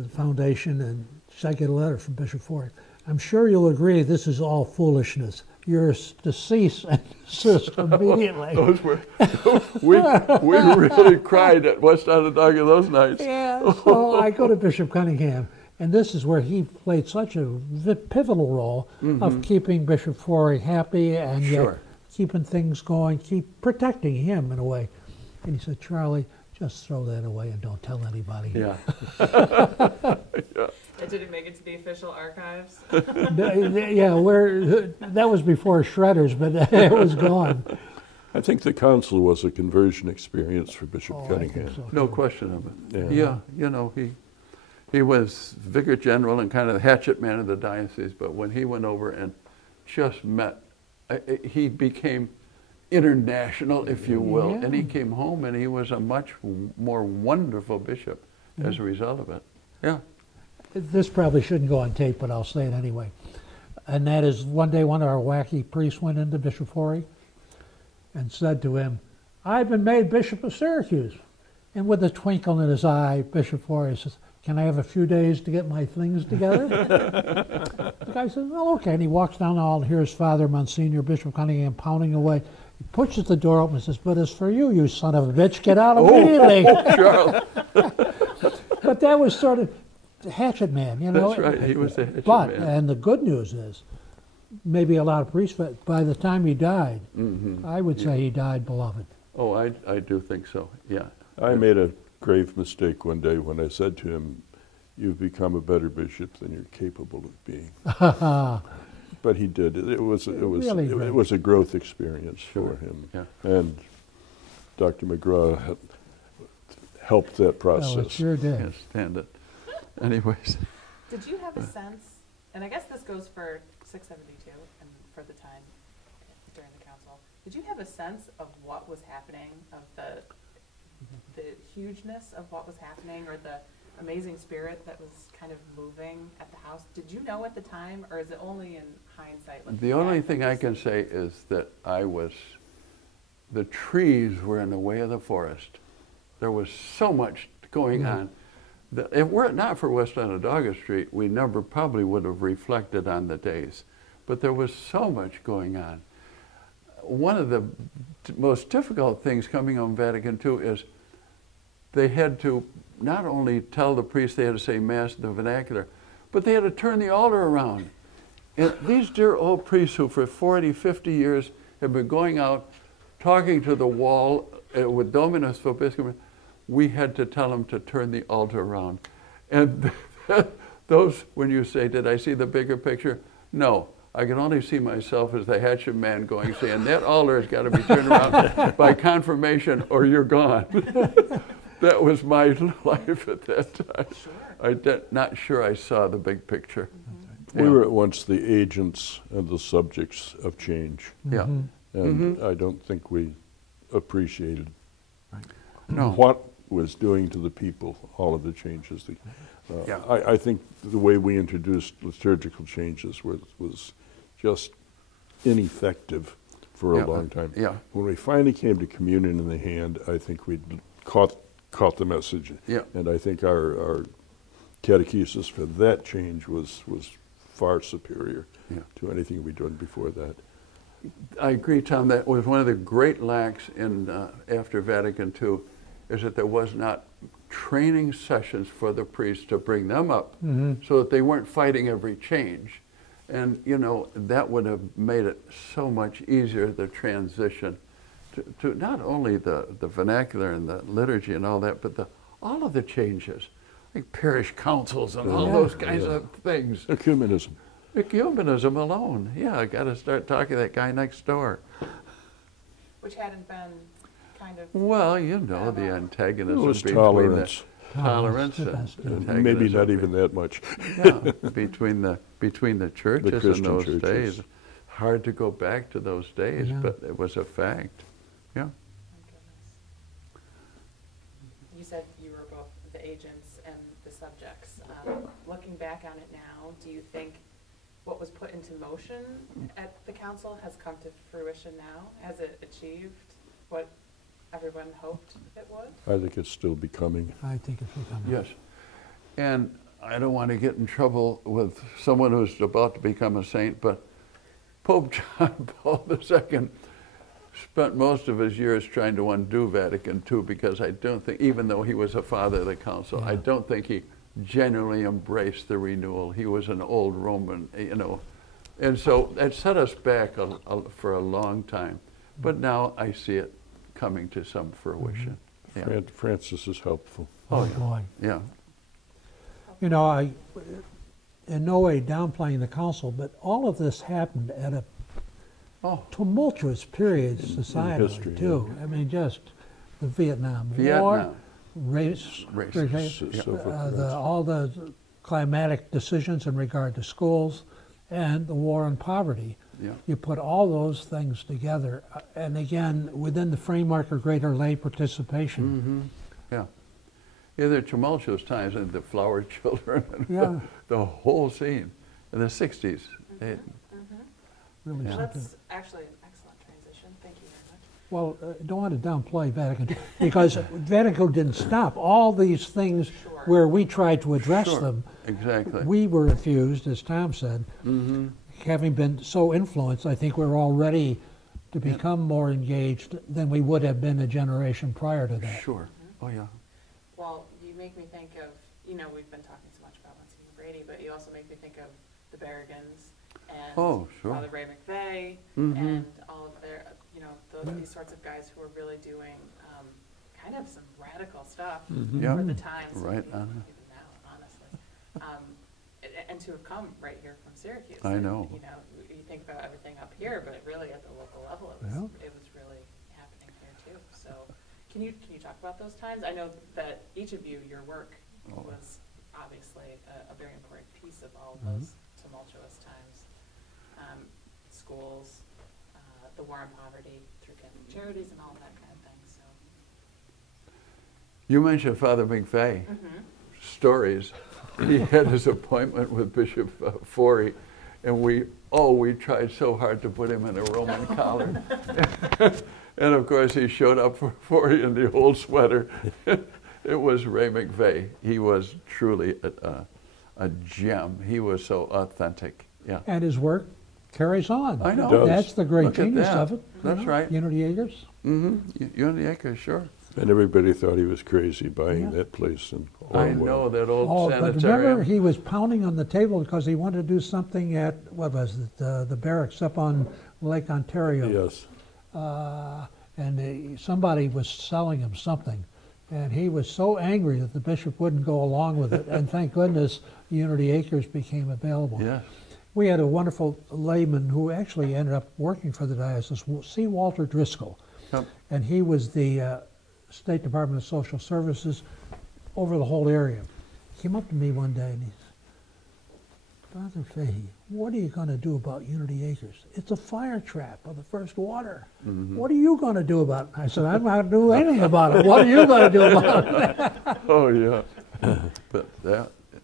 foundation, and so I get a letter from Bishop Forey. "I'm sure you'll agree this is all foolishness. You're to cease and desist immediately." Those were, we really cried at West Onondaga those nights. Yeah, so I go to Bishop Cunningham, and this is where he played such a pivotal role of keeping Bishop Forey happy and yet Sure. keeping things going, keep protecting him in a way. And he said, "Charlie, just throw that away and don't tell anybody." Yeah. Did it make it to the official archives? Yeah, that was before shredders, but it was gone. I think the council was a conversion experience for Bishop Oh, I Cunningham. think so. No question of it. Yeah. Yeah, you know, He was vicar general and kind of the hatchet man of the diocese, but when he went over and just met, he became international, if you will, Yeah. and he came home and he was a much more wonderful bishop as a result of it. Yeah. This probably shouldn't go on tape, but I'll say it anyway. And that is, one day one of our wacky priests went into Bishop Forey and said to him, "I've been made Bishop of Syracuse." And with a twinkle in his eye, Bishop Forey says, "Can I have a few days to get my things together?" The guy says, "Well, okay." And he walks down the hall and hears Father Monsignor Bishop Cunningham pounding away. He pushes the door open and says, "But as for you, you son of a bitch, get out immediately." Charles. But that was sort of the hatchet man, you know. That's right, he was the hatchet But, man. and the good news is, maybe a lot of priests, but by the time he died, I would say he died beloved. Oh, I do think so, yeah. I made a grave mistake one day when I said to him, "You've become a better bishop than you're capable of being." But he did. It was Really great. it was a growth experience for him. Yeah. And Dr. McGraw helped that Well, it process. sure did. Can't stand it. Anyways, Did you have a sense, and I guess this goes for 672 and for the time during the council, did you have a sense of what was happening, of the hugeness of what was happening, or the amazing spirit that was kind of moving at the house? Did you know at the time, or is it only in hindsight? looking the only back thing that you I can see? say is that the trees were in the way of the forest. There was so much going on. If were it not for West Onondaga Street, we never probably would have reflected on the days. But there was so much going on. One of the most difficult things coming on Vatican II is they had to not only tell the priests they had to say Mass in the vernacular, but they had to turn the altar around. And these dear old priests who for 40, 50 years have been going out, talking to the wall with Dominus Vobiscum, we had to tell them to turn the altar around. And those, when you say, did I see the bigger picture? No, I can only see myself as the hatchet man going, saying, that altar has got to be turned around by confirmation or you're gone. That was my life at that time. I'm not sure I saw the big picture. We were at once the agents and the subjects of change. Yeah. And I don't think we appreciated No. what was doing to the people, all of the changes. Yeah. I think the way we introduced liturgical changes was just ineffective for Yeah. a long time. Yeah. When we finally came to communion in the hand, I think we caught the message. Yeah. And I think our catechesis for that change was far superior to anything we'd done before that. I agree, Tom, that was one of the great lacks in after Vatican II, is that there was not training sessions for the priests to bring them up so that they weren't fighting every change. And, you know, that would have made it so much easier, the transition to not only the vernacular and the liturgy and all that, but all of the changes, like parish councils and all those kinds of things. Ecumenism. Ecumenism alone. Yeah, I got to start talking to that guy next door. Which hadn't been kind of. Well, you know, the antagonism It was between tolerance. tolerance the and best. antagonism. Maybe not even that much. Yeah, between the churches in Christian those churches. days. Hard to go back to those days, Yeah. but it was a fact. Yeah. My goodness. You said you were both the agents and the subjects. Looking back on it now, do you think what was put into motion at the council has come to fruition now? Has it achieved what everyone hoped it would? I think it's still becoming. I think it's becoming. Yes. And I don't want to get in trouble with someone who's about to become a saint, but Pope John Paul II spent most of his years trying to undo Vatican II, because I don't think, even though he was a father of the council, I don't think he genuinely embraced the renewal. He was an old Roman, you know. And so it set us back for a long time. But now I see it coming to some fruition. Yeah. Francis is helpful. Oh, boy. Yeah. You know, I, in no way downplaying the council, but all of this happened at a tumultuous period societally, history, too. I mean, just the Vietnam War, Vietnam. race, So all the climatic decisions in regard to schools, and the war on poverty. Yeah. You put all those things together, and again, within the framework of greater lay participation. Yeah. Yeah, there are tumultuous times in the Flower Children, and Yeah. the whole scene in the 60s. They- Really Yeah. something. That's actually an excellent transition. Thank you very much. Well, I don't want to downplay Vatican, because Vatican didn't stop. All these things Sure. where we tried to address Sure. them, Exactly. we were infused, as Tom said, having been so influenced, I think we're all ready to become more engaged than we would have been a generation prior to that. Sure. Oh, yeah. Well, you make me think of, we've been talking so much about Monsignor Brady, but you also make me think of the Berrigans and Oh, sure. Father Ray McVeigh Mhm. and all of their, these sorts of guys who are really doing kind of some radical stuff Yeah. for the times, Right even, on. even now, honestly. And to have come right here from Syracuse. I And, know. You think about everything up here, but really at the local level, it was really happening here too. So, can you talk about those times? I know that each of you, your work was obviously a very important piece of all of those tumultuous times. Schools, the war on poverty through Catholic Charities and all that kind of thing. So, You mentioned Father McVeigh. Stories. He had his appointment with Bishop Forey, and we tried so hard to put him in a Roman collar. And of course, he showed up for Forey in the old sweater. It was Ray McVeigh. He was truly a gem. He was so authentic. Yeah. And his work carries on. I know. It does. That's the great Look at genius that. of it. That's right. Unity Acres. Unity Acres, sure. And everybody thought he was crazy buying Yeah. that place in I Orwell. know that old Oh, but remember, sanitarium. he was pounding on the table because he wanted to do something at, what was it, the barracks up on Lake Ontario. Yes. And somebody was selling him something. And he was so angry that the bishop wouldn't go along with it. And thank goodness Unity Acres became available. Yes. We had a wonderful layman who actually ended up working for the diocese, C. Walter Driscoll. Yep. And he was the State Department of Social Services over the whole area. He came up to me one day and he said, Father Fahey, what are you going to do about Unity Acres? It's a fire trap of the first water. What are you going to do about it? I said, I'm not going to do anything about it. What are you going to do about it? Oh, yeah. But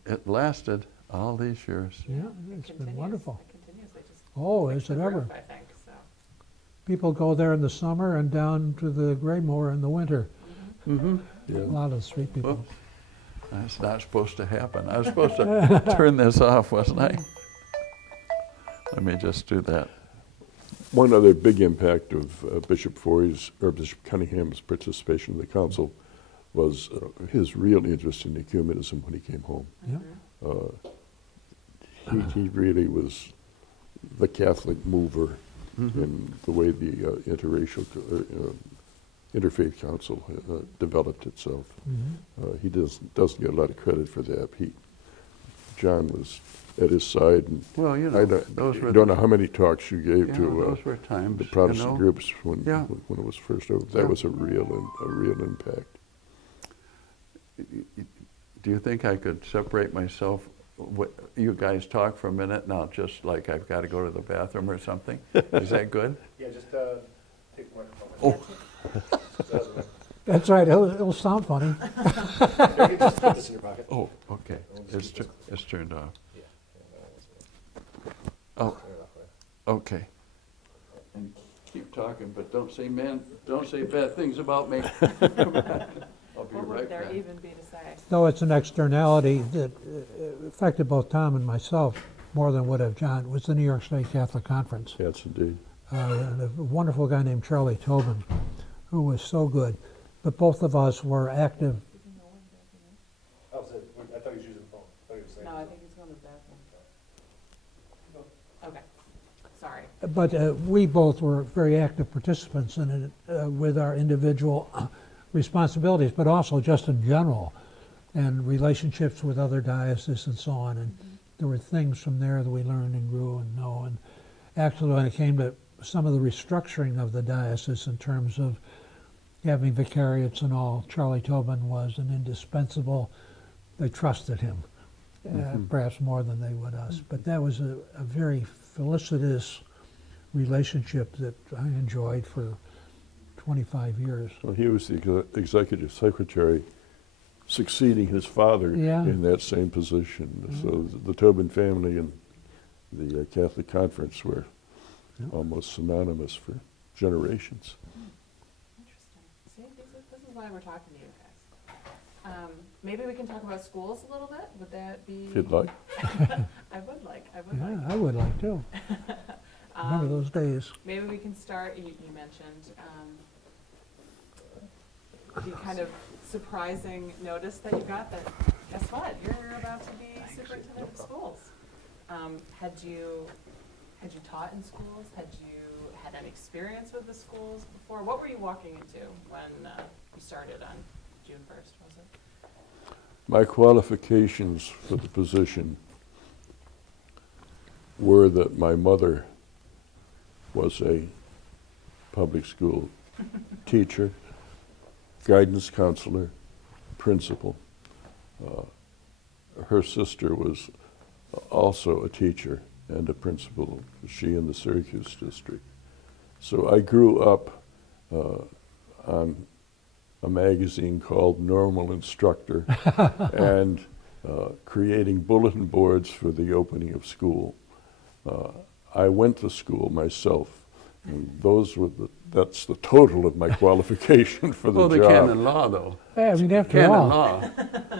it lasted all these years. Yeah, it's been wonderful. It continues. They just Oh, fix is the it ever? roof, I think, so. People go there in the summer and down to the Graymoor in the winter. A Yeah. lot of the street people. Whoops. That's not supposed to happen. I was supposed to turn this off, wasn't I? Let me just do that. One other big impact of Bishop Forey's or Bishop Cunningham's participation in the council was his real interest in ecumenism when he came home. Yeah. He really was the Catholic mover in the way the interracial interfaith council developed itself. He doesn't get a lot of credit for that. John was at his side, and Well, you I know, those were don't know how many talks you gave yeah, to those were times. the Protestant groups when Yeah. when it was first opened. That Yeah. was a real impact. Do you think I could separate myself? You guys talk for a minute now, just like I've got to go to the bathroom or something. Is that good? Yeah, just take the microphone. Oh. That's right. It'll sound funny. Here, you just put this in your pocket. Oh, okay. It's turned off. Oh, okay. And keep talking, but don't say bad things about me. I'll be What right would there back. even be to say? Though it's an externality that affected both Tom and myself more than would have John, was the New York State Catholic Conference. Yes, indeed. And a wonderful guy named Charlie Tobin, who was so good. But both of us were active. Oh, so I thought he was using the phone. I thought he was saying. No, I think he's going to the bathroom. Okay, sorry. But we both were very active participants in it with our individual responsibilities, but also just in general, and relationships with other dioceses and so on. And there were things from there that we learned and grew and know. And actually, when it came to some of the restructuring of the diocese in terms of having vicariates and all, Charlie Tobin was an indispensable, they trusted him, perhaps more than they would us. But that was a very felicitous relationship that I enjoyed for 25 years. Well, he was the executive secretary succeeding his father Yeah. in that same position. So the Tobin family and the Catholic Conference were almost synonymous for generations. Interesting. See, this is why we're talking to you guys. Maybe we can talk about schools a little bit. Would that be? If you'd like. I would like. Yeah, I would like to. Remember those days. Maybe we can start, you mentioned the kind of surprising notice that you got that, guess what, you're about to be superintendent of schools. Had you taught in schools? Had you had any experience with the schools before? What were you walking into when you started on June 1st, was it? My qualifications for the position were that my mother was a public school teacher, guidance counselor, principal. Her sister was also a teacher and a principal, she in the Syracuse district. So I grew up on a magazine called Normal Instructor and creating bulletin boards for the opening of school. I went to school myself, and that's the total of my qualification for the well, job. the canon law, though. Yeah, I mean, after Canon all, law.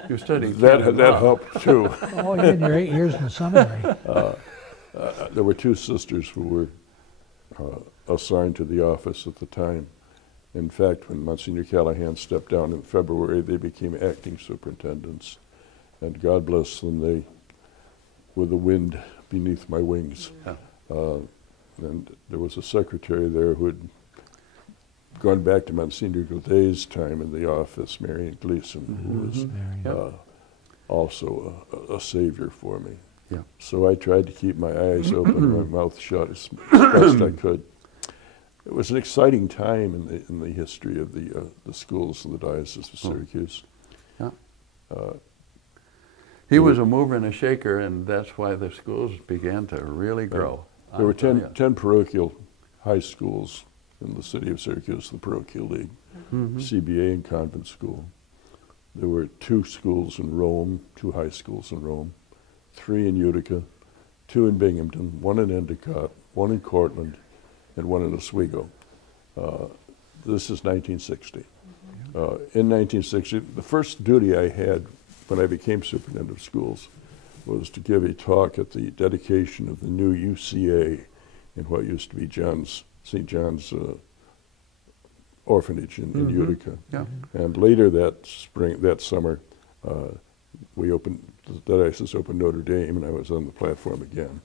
You studied That canon law. helped too. oh, you had your 8 years in the seminary. There were two sisters who were assigned to the office at the time. In fact, when Monsignor Callahan stepped down in February, they became acting superintendents. And God bless them, they were the wind beneath my wings. Yeah. And there was a secretary there who had gone back to Monsignor Gaudet's time in the office, Marion Gleason, who was Marion. also a savior for me. Yeah. So I tried to keep my eyes open and my mouth shut as best I could. It was an exciting time in the history of the schools in the Diocese of Syracuse. Yeah. He was a mover and a shaker, and that's why the schools began to really grow. There were I'll tell 10 parochial high schools in the city of Syracuse, the Parochial League, CBA and convent school. There were 2 schools in Rome, 2 high schools in Rome, 3 in Utica, 2 in Binghamton, 1 in Endicott, 1 in Cortland, and 1 in Oswego. This is 1960. In 1960, the first duty I had when I became superintendent of schools was to give a talk at the dedication of the new UCA in what used to be St. John's orphanage in Utica. Yeah. And later that summer, we opened, the diocese opened Notre Dame, and I was on the platform again.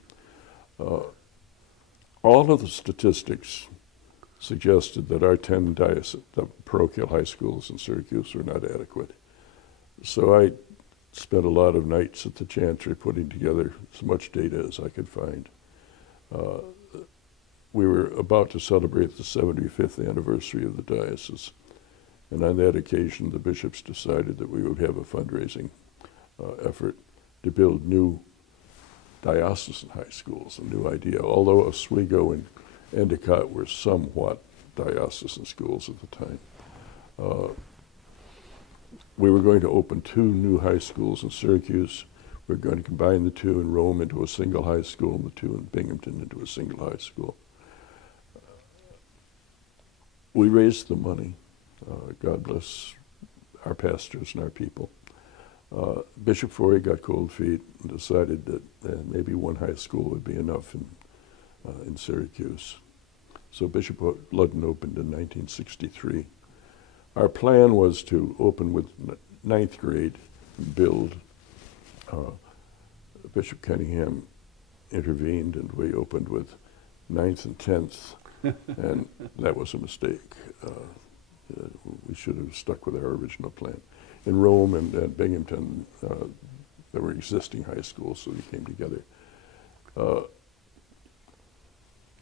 All of the statistics suggested that our 10 the parochial high schools in Syracuse were not adequate. So I spent a lot of nights at the Chantry putting together as much data as I could find. We were about to celebrate the 75th anniversary of the diocese, and on that occasion the bishops decided that we would have a fundraising effort to build new diocesan high schools, a new idea, although Oswego and Endicott were somewhat diocesan schools at the time. We were going to open 2 new high schools in Syracuse. We were going to combine the 2 in Rome into a single high school and the 2 in Binghamton into a single high school. We raised the money. God bless our pastors and our people. Bishop Forey got cold feet and decided that maybe 1 high school would be enough in Syracuse. So Bishop Ludden opened in 1963. Our plan was to open with 9th grade and build. Bishop Cunningham intervened, and we opened with 9th and 10th, and that was a mistake. We should have stuck with our original plan. In Rome and Binghamton, there were existing high schools, so we came together.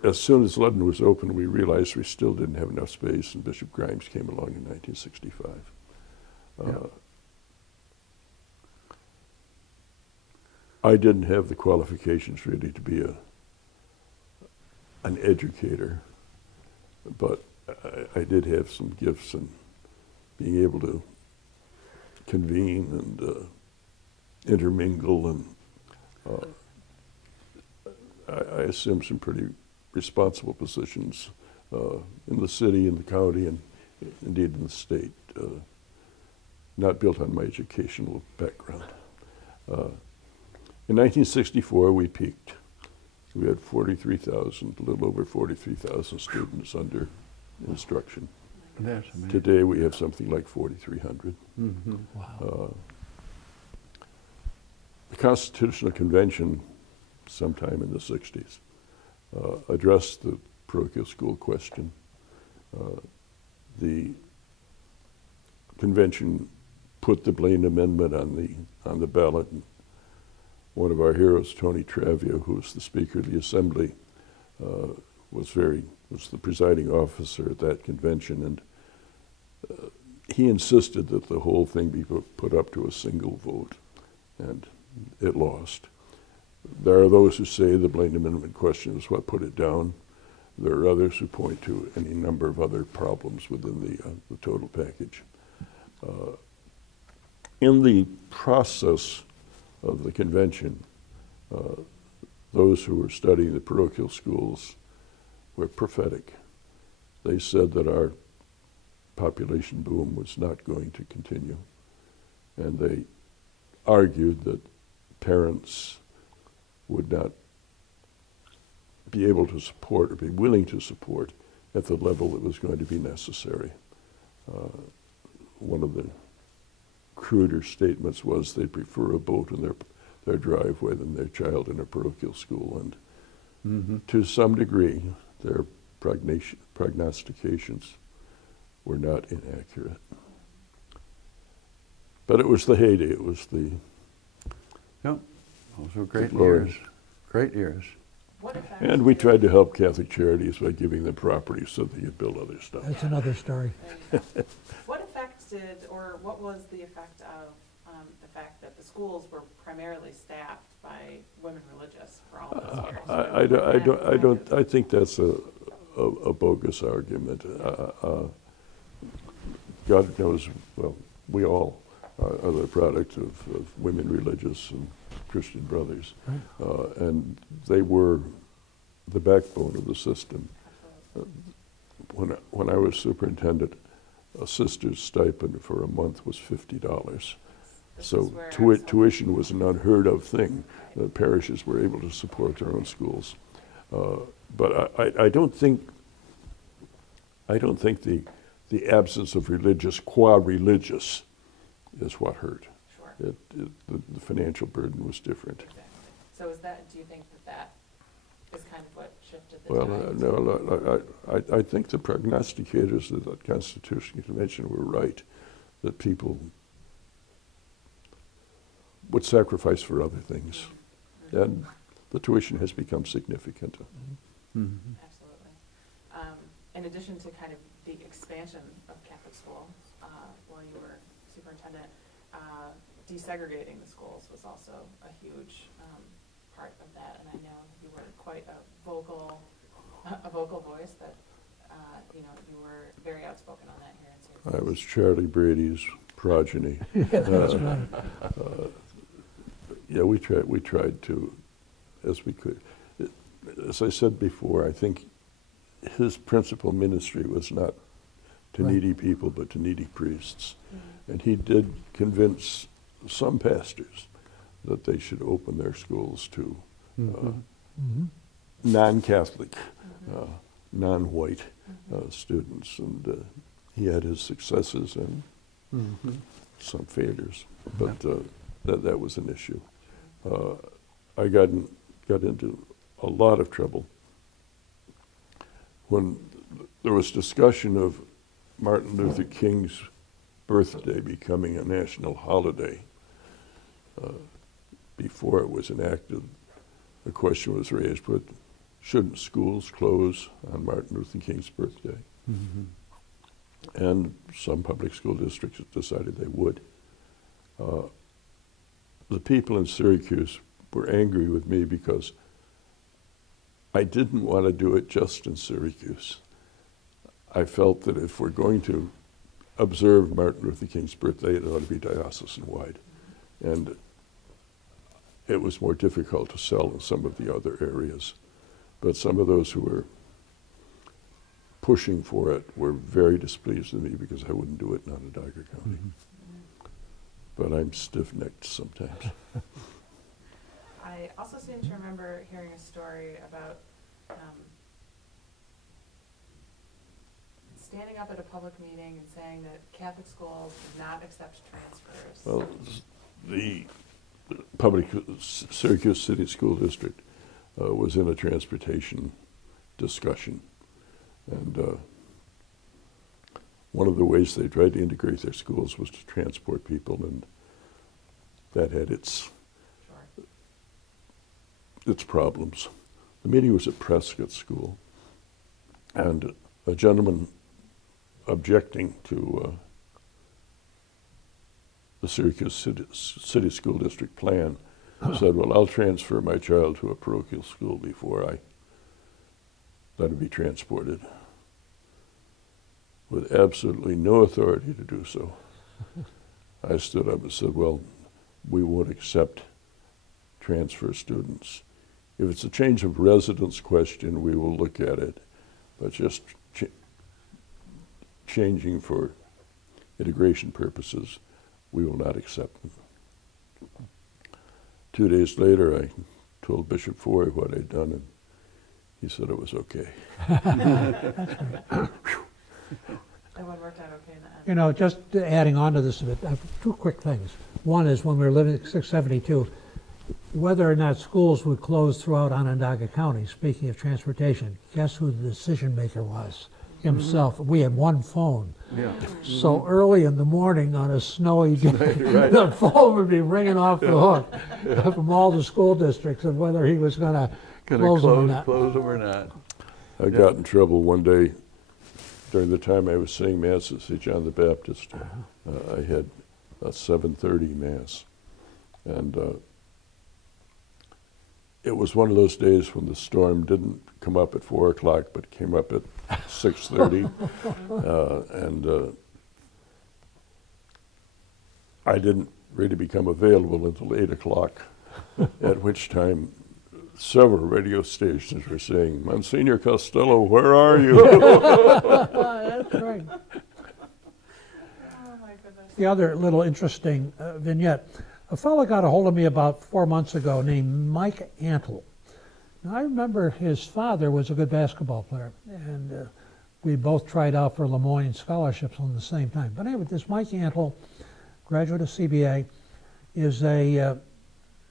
as soon as London was open, we realized we still didn't have enough space, and Bishop Grimes came along in 1965. Yeah. I didn't have the qualifications really to be an educator, but I did have some gifts in being able to convene and intermingle, and I assumed some pretty responsible positions in the city, in the county, and indeed in the state, not built on my educational background. In 1964, we peaked. We had 43,000, a little over 43,000 students under instruction. That's amazing. Today, we have something like 4,300. Mm-hmm. Wow. The Constitutional Convention, sometime in the 60s, addressed the parochial school question. The convention put the Blaine Amendment on the ballot. One of our heroes, Tony Travia, who was the Speaker of the Assembly, was the presiding officer at that convention, and he insisted that the whole thing be put up to a single vote, and it lost. There are those who say the Blaine Amendment question is what put it down. There are others who point to any number of other problems within the total package. In the process of the convention, those who were studying the parochial schools were prophetic. They said that our population boom was not going to continue, and they argued that parents would not be able to support or be willing to support at the level that was going to be necessary. One of the cruder statements was they'd prefer a boat in their driveway than their child in a parochial school, and Mm-hmm. to some degree, their prognostications were not inaccurate. But it was the heyday. It was the Yep. Those were great glory. years. Great years. What effect And we did- tried to help Catholic Charities by giving them property so they could build other stuff. That's another story. There you go. What effect did, or what was the effect of the fact that the schools were primarily staffed by women religious for all those years? I think that's a bogus argument. God knows, well, we all are the product of women religious and Christian brothers. Right. And they were the backbone of the system. When I was superintendent, a sister's stipend for a month was $50. This So is where I was tuition was an unheard of thing. The parishes were able to support their own schools. But I don't think the absence of religious, qua religious, is what hurt. Sure, The financial burden was different. exactly. So do you think that is kind of what shifted the Well, tide? no, I think the prognosticators of the Constitutional Convention were right, that people would sacrifice for other things. And the tuition has become significant. Mm-hmm. Absolutely. In addition to kind of the expansion of Catholic schools while you were superintendent, desegregating the schools was also a huge part of that, and I know you were quite a vocal voice that you were very outspoken on that here in St. Louis. I was Charlie Brady's progeny. That's right. Yeah, we tried to, as we could. As I said before, I think his principal ministry was not to Right. needy people, but to needy priests. Mm-hmm. And he did convince some pastors that they should open their schools to Mhm. non-Catholic, Mhm. non-white Mhm. students. And he had his successes and Mm-hmm. some failures, but that was an issue. I got into a lot of trouble when there was discussion of Martin Luther King's birthday becoming a national holiday. Before it was enacted, the question was raised, but shouldn't schools close on Martin Luther King's birthday? And some public school districts decided they would. The people in Syracuse were angry with me because I didn't want to do it just in Syracuse. I felt that if we're going to observe Martin Luther King's birthday, it ought to be diocesan-wide. And it was more difficult to sell in some of the other areas. But some of those who were pushing for it were very displeased with me because I wouldn't do it in Onondaga County. But I'm stiff-necked sometimes. I also seem to remember hearing a story about standing up at a public meeting and saying that Catholic schools did not accept transfers. Well, the public Syracuse City School District was in a transportation discussion. And one of the ways they tried to integrate their schools was to transport people, and that had its problems. The meeting was at Prescott School, and a gentleman objecting to the Syracuse City School District plan said, well, I'll transfer my child to a parochial school before I let him be transported, with absolutely no authority to do so. I stood up and said, well, we won't accept transfer students. If it's a change of residence question, we will look at it, but just changing for integration purposes, we will not accept them. 2 days later, I told Bishop Foy what I'd done, and he said it was okay. That one worked out okay in the end. You know, just adding on to this a bit, two quick things. One is when we were living at 672, whether or not schools would close throughout Onondaga County, speaking of transportation, guess who the decision maker was? Himself. We had one phone. Yeah. So early in the morning on a snowy day, the phone would be ringing off the hook from all the school districts of whether he was going to close them or not. Close them or not. I got in trouble one day during the time I was saying Mass at St. John the Baptist. I had a 7:30 Mass. And it was one of those days when the storm didn't come up at 4 o'clock, but came up at 6:30. And I didn't really become available until 8 o'clock, at which time several radio stations were saying, Monsignor Costello, where are you? That's right. Oh my goodness. The other little interesting vignette, a fellow got a hold of me about 4 months ago named Mike Antle. Now, I remember his father was a good basketball player, and we both tried out for Lemoyne scholarships on the same time. But anyway, this Mike Antle, graduate of CBA, is a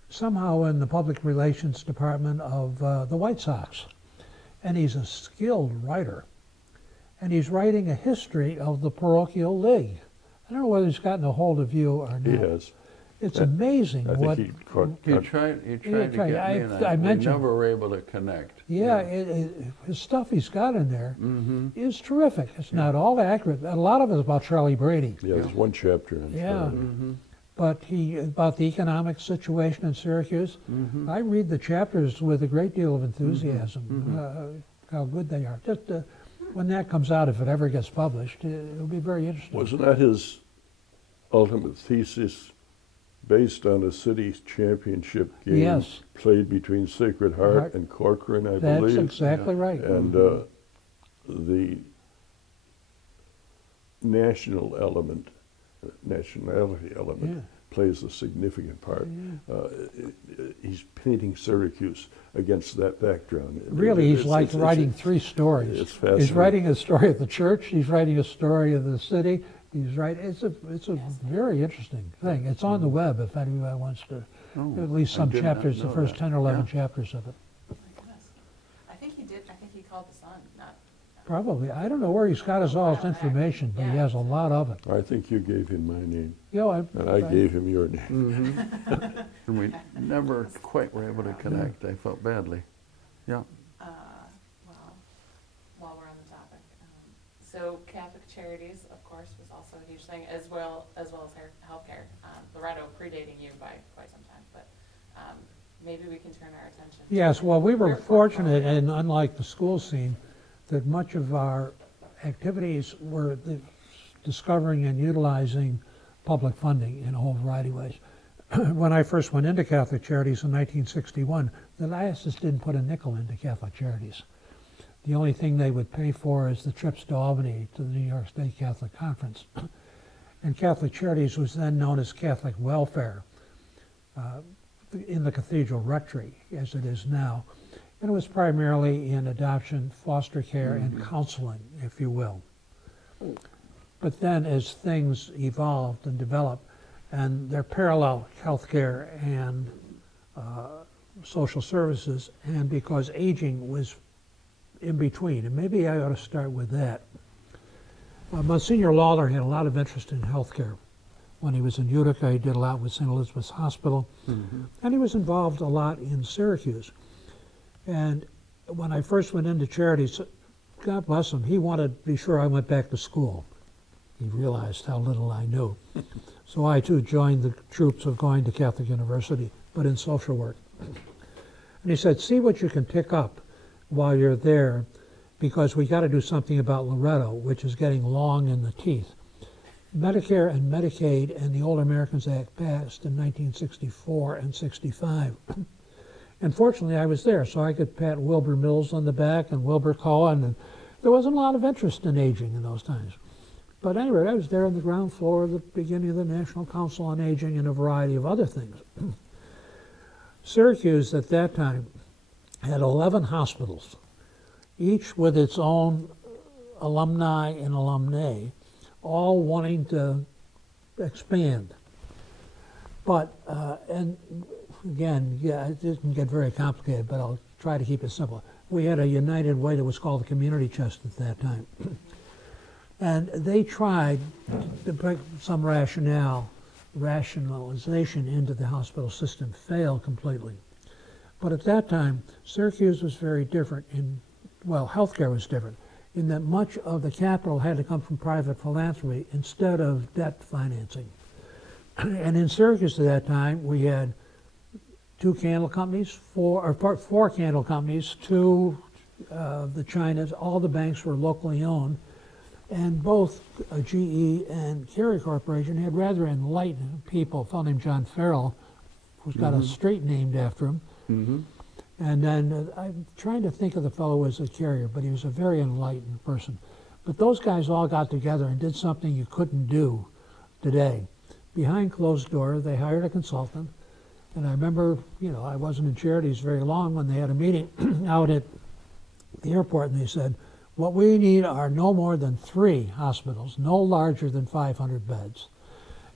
somehow in the public relations department of the White Sox. And he's a skilled writer. And he's writing a history of the parochial league. I don't know whether he's gotten a hold of you or not. He has. It's amazing I what... think He tried to get me, and I we mentioned- never were able to connect. Yeah, his stuff he's got in there is terrific. It's not all accurate. A lot of it is about Charlie Brady. Yeah, there's one chapter in Yeah. Charlie. But about the economic situation in Syracuse. I read the chapters with a great deal of enthusiasm, how good they are. Just when that comes out, if it ever gets published, it'll be very interesting. Wasn't that his ultimate thesis based on a city championship game Yes. played between Sacred Heart and Corcoran, I That's believe? exactly right. And the nationality element plays a significant part. He's painting Syracuse against that background. Really, he's like writing three stories. It's fascinating. He's writing a story of the church, he's writing a story of the city, he's writing, it's a very interesting thing. It's on the web if anybody wants to, at least some I did not chapters, the know first that. 10 or 11 chapters of it. Oh my goodness. I think he called the Sun, not. Probably. I don't know where he's got all his information, but he has a lot of it. I think you gave him my name, You know, and I gave him your name. And we never quite were able to connect. I felt badly. Yeah. So Catholic Charities, of course, was also a huge thing, as well as healthcare. Loretto predating you by quite some time, but maybe we can turn our attention. Yes, well, we were your fortunate, portfolio. and unlike the school scene, that much of our activities were discovering and utilizing public funding in a whole variety of ways. When I first went into Catholic Charities in 1961, the diocese didn't put a nickel into Catholic Charities. The only thing they would pay for is the trips to Albany to the New York State Catholic Conference. And Catholic Charities was then known as Catholic Welfare in the Cathedral Rectory, as it is now. And it was primarily in adoption, foster care, and counseling, if you will. But then as things evolved and developed, and they're parallel healthcare and social services, and because aging was in between, and maybe I ought to start with that. Monsignor Lawler had a lot of interest in healthcare. When he was in Utica, he did a lot with St. Elizabeth's Hospital, and he was involved a lot in Syracuse. And when I first went into Charities, God bless him, he wanted to be sure I went back to school. He realized how little I knew. So I too joined the troops of going to Catholic University, but in social work. And he said, see what you can pick up while you're there, because we got to do something about Loretto, which is getting long in the teeth. Medicare and Medicaid and the Old Americans Act passed in 1964 and 65. And fortunately, I was there, so I could pat Wilbur Mills on the back and Wilbur Cohen, and there wasn't a lot of interest in aging in those times. But anyway, I was there on the ground floor of the beginning of the National Council on Aging and a variety of other things. Syracuse at that time had 11 hospitals, each with its own alumni and alumnae, all wanting to expand. But, and again, yeah, it didn't get very complicated, but I'll try to keep it simple. We had a United Way that was called the Community Chest at that time. And they tried to put some rationalization into the hospital system, failed completely. But at that time, Syracuse was very different well, healthcare was different, in that much of the capital had to come from private philanthropy instead of debt financing. And in Syracuse at that time, we had four candle companies, two the Chinas, all the banks were locally owned, and both GE and Carey Corporation had rather enlightened people, a fellow named John Farrell, who's got a street named after him. And then I'm trying to think of the fellow as a carrier, but he was a very enlightened person. But those guys all got together and did something you couldn't do today. Behind closed doors, they hired a consultant. And I remember, I wasn't in Charities very long when they had a meeting out at the airport, and they said, what we need are no more than 3 hospitals, no larger than 500 beds.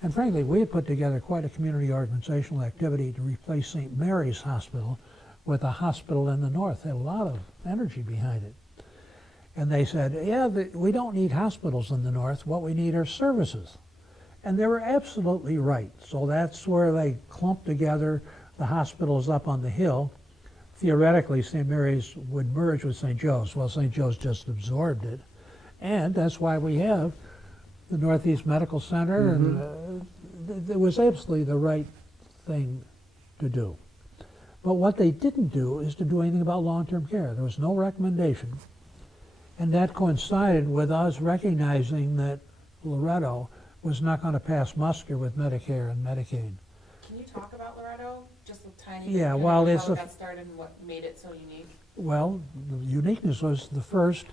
And frankly, we had put together quite a community organizational activity to replace St. Mary's Hospital with a hospital in the north. Had a lot of energy behind it. And they said, yeah, we don't need hospitals in the north. What we need are services. And they were absolutely right. So that's where they clumped together the hospitals up on the hill. Theoretically, St. Mary's would merge with St. Joe's. Well, St. Joe's just absorbed it. And that's why we have the Northeast Medical Center. And it was absolutely the right thing to do. But what they didn't do is to do anything about long-term care. There was no recommendation. And that coincided with us recognizing that Loretto was not going to pass muster with Medicare and Medicaid. Can you talk about Loretto? Just a tiny Yeah, bit, well, how it's it got started and what made it so unique? Well, the uniqueness was the first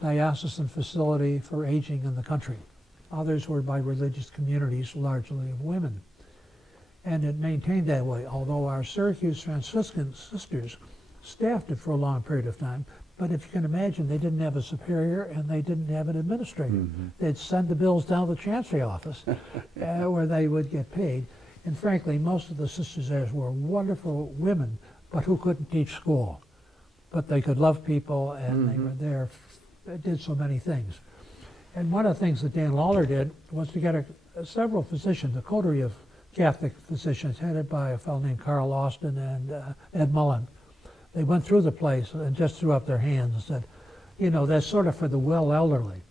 diocesan facility for aging in the country. Others were by religious communities, largely of women. And it maintained that way, although our Syracuse Franciscan sisters staffed it for a long period of time. But if you can imagine, they didn't have a superior and they didn't have an administrator. They'd send the bills down to the Chancery office where they would get paid. And frankly, most of the sisters there were wonderful women, but who couldn't teach school. But they could love people, and they were there, did so many things. And one of the things that Dan Lawler did was to get several physicians, a coterie of Catholic physicians headed by a fellow named Carl Austin and Ed Mullen. They went through the place and just threw up their hands and said, that's sort of for the well elderly.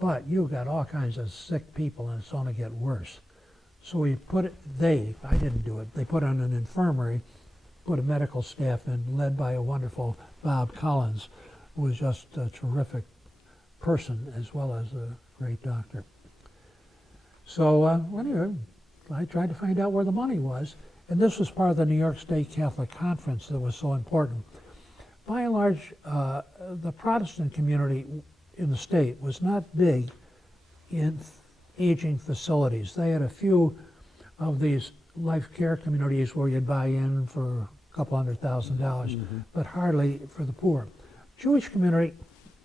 but you've got all kinds of sick people and it's going to get worse. So we put it, I didn't do it, they put on an infirmary, put a medical staff in, led by a wonderful Bob Collins, who was just a terrific person as well as a great doctor. So anyway, I tried to find out where the money was, and this was part of the New York State Catholic Conference that was so important. By and large, the Protestant community in the state was not big in aging facilities. They had a few of these life care communities where you'd buy in for a couple $100,000, but hardly for the poor. Jewish community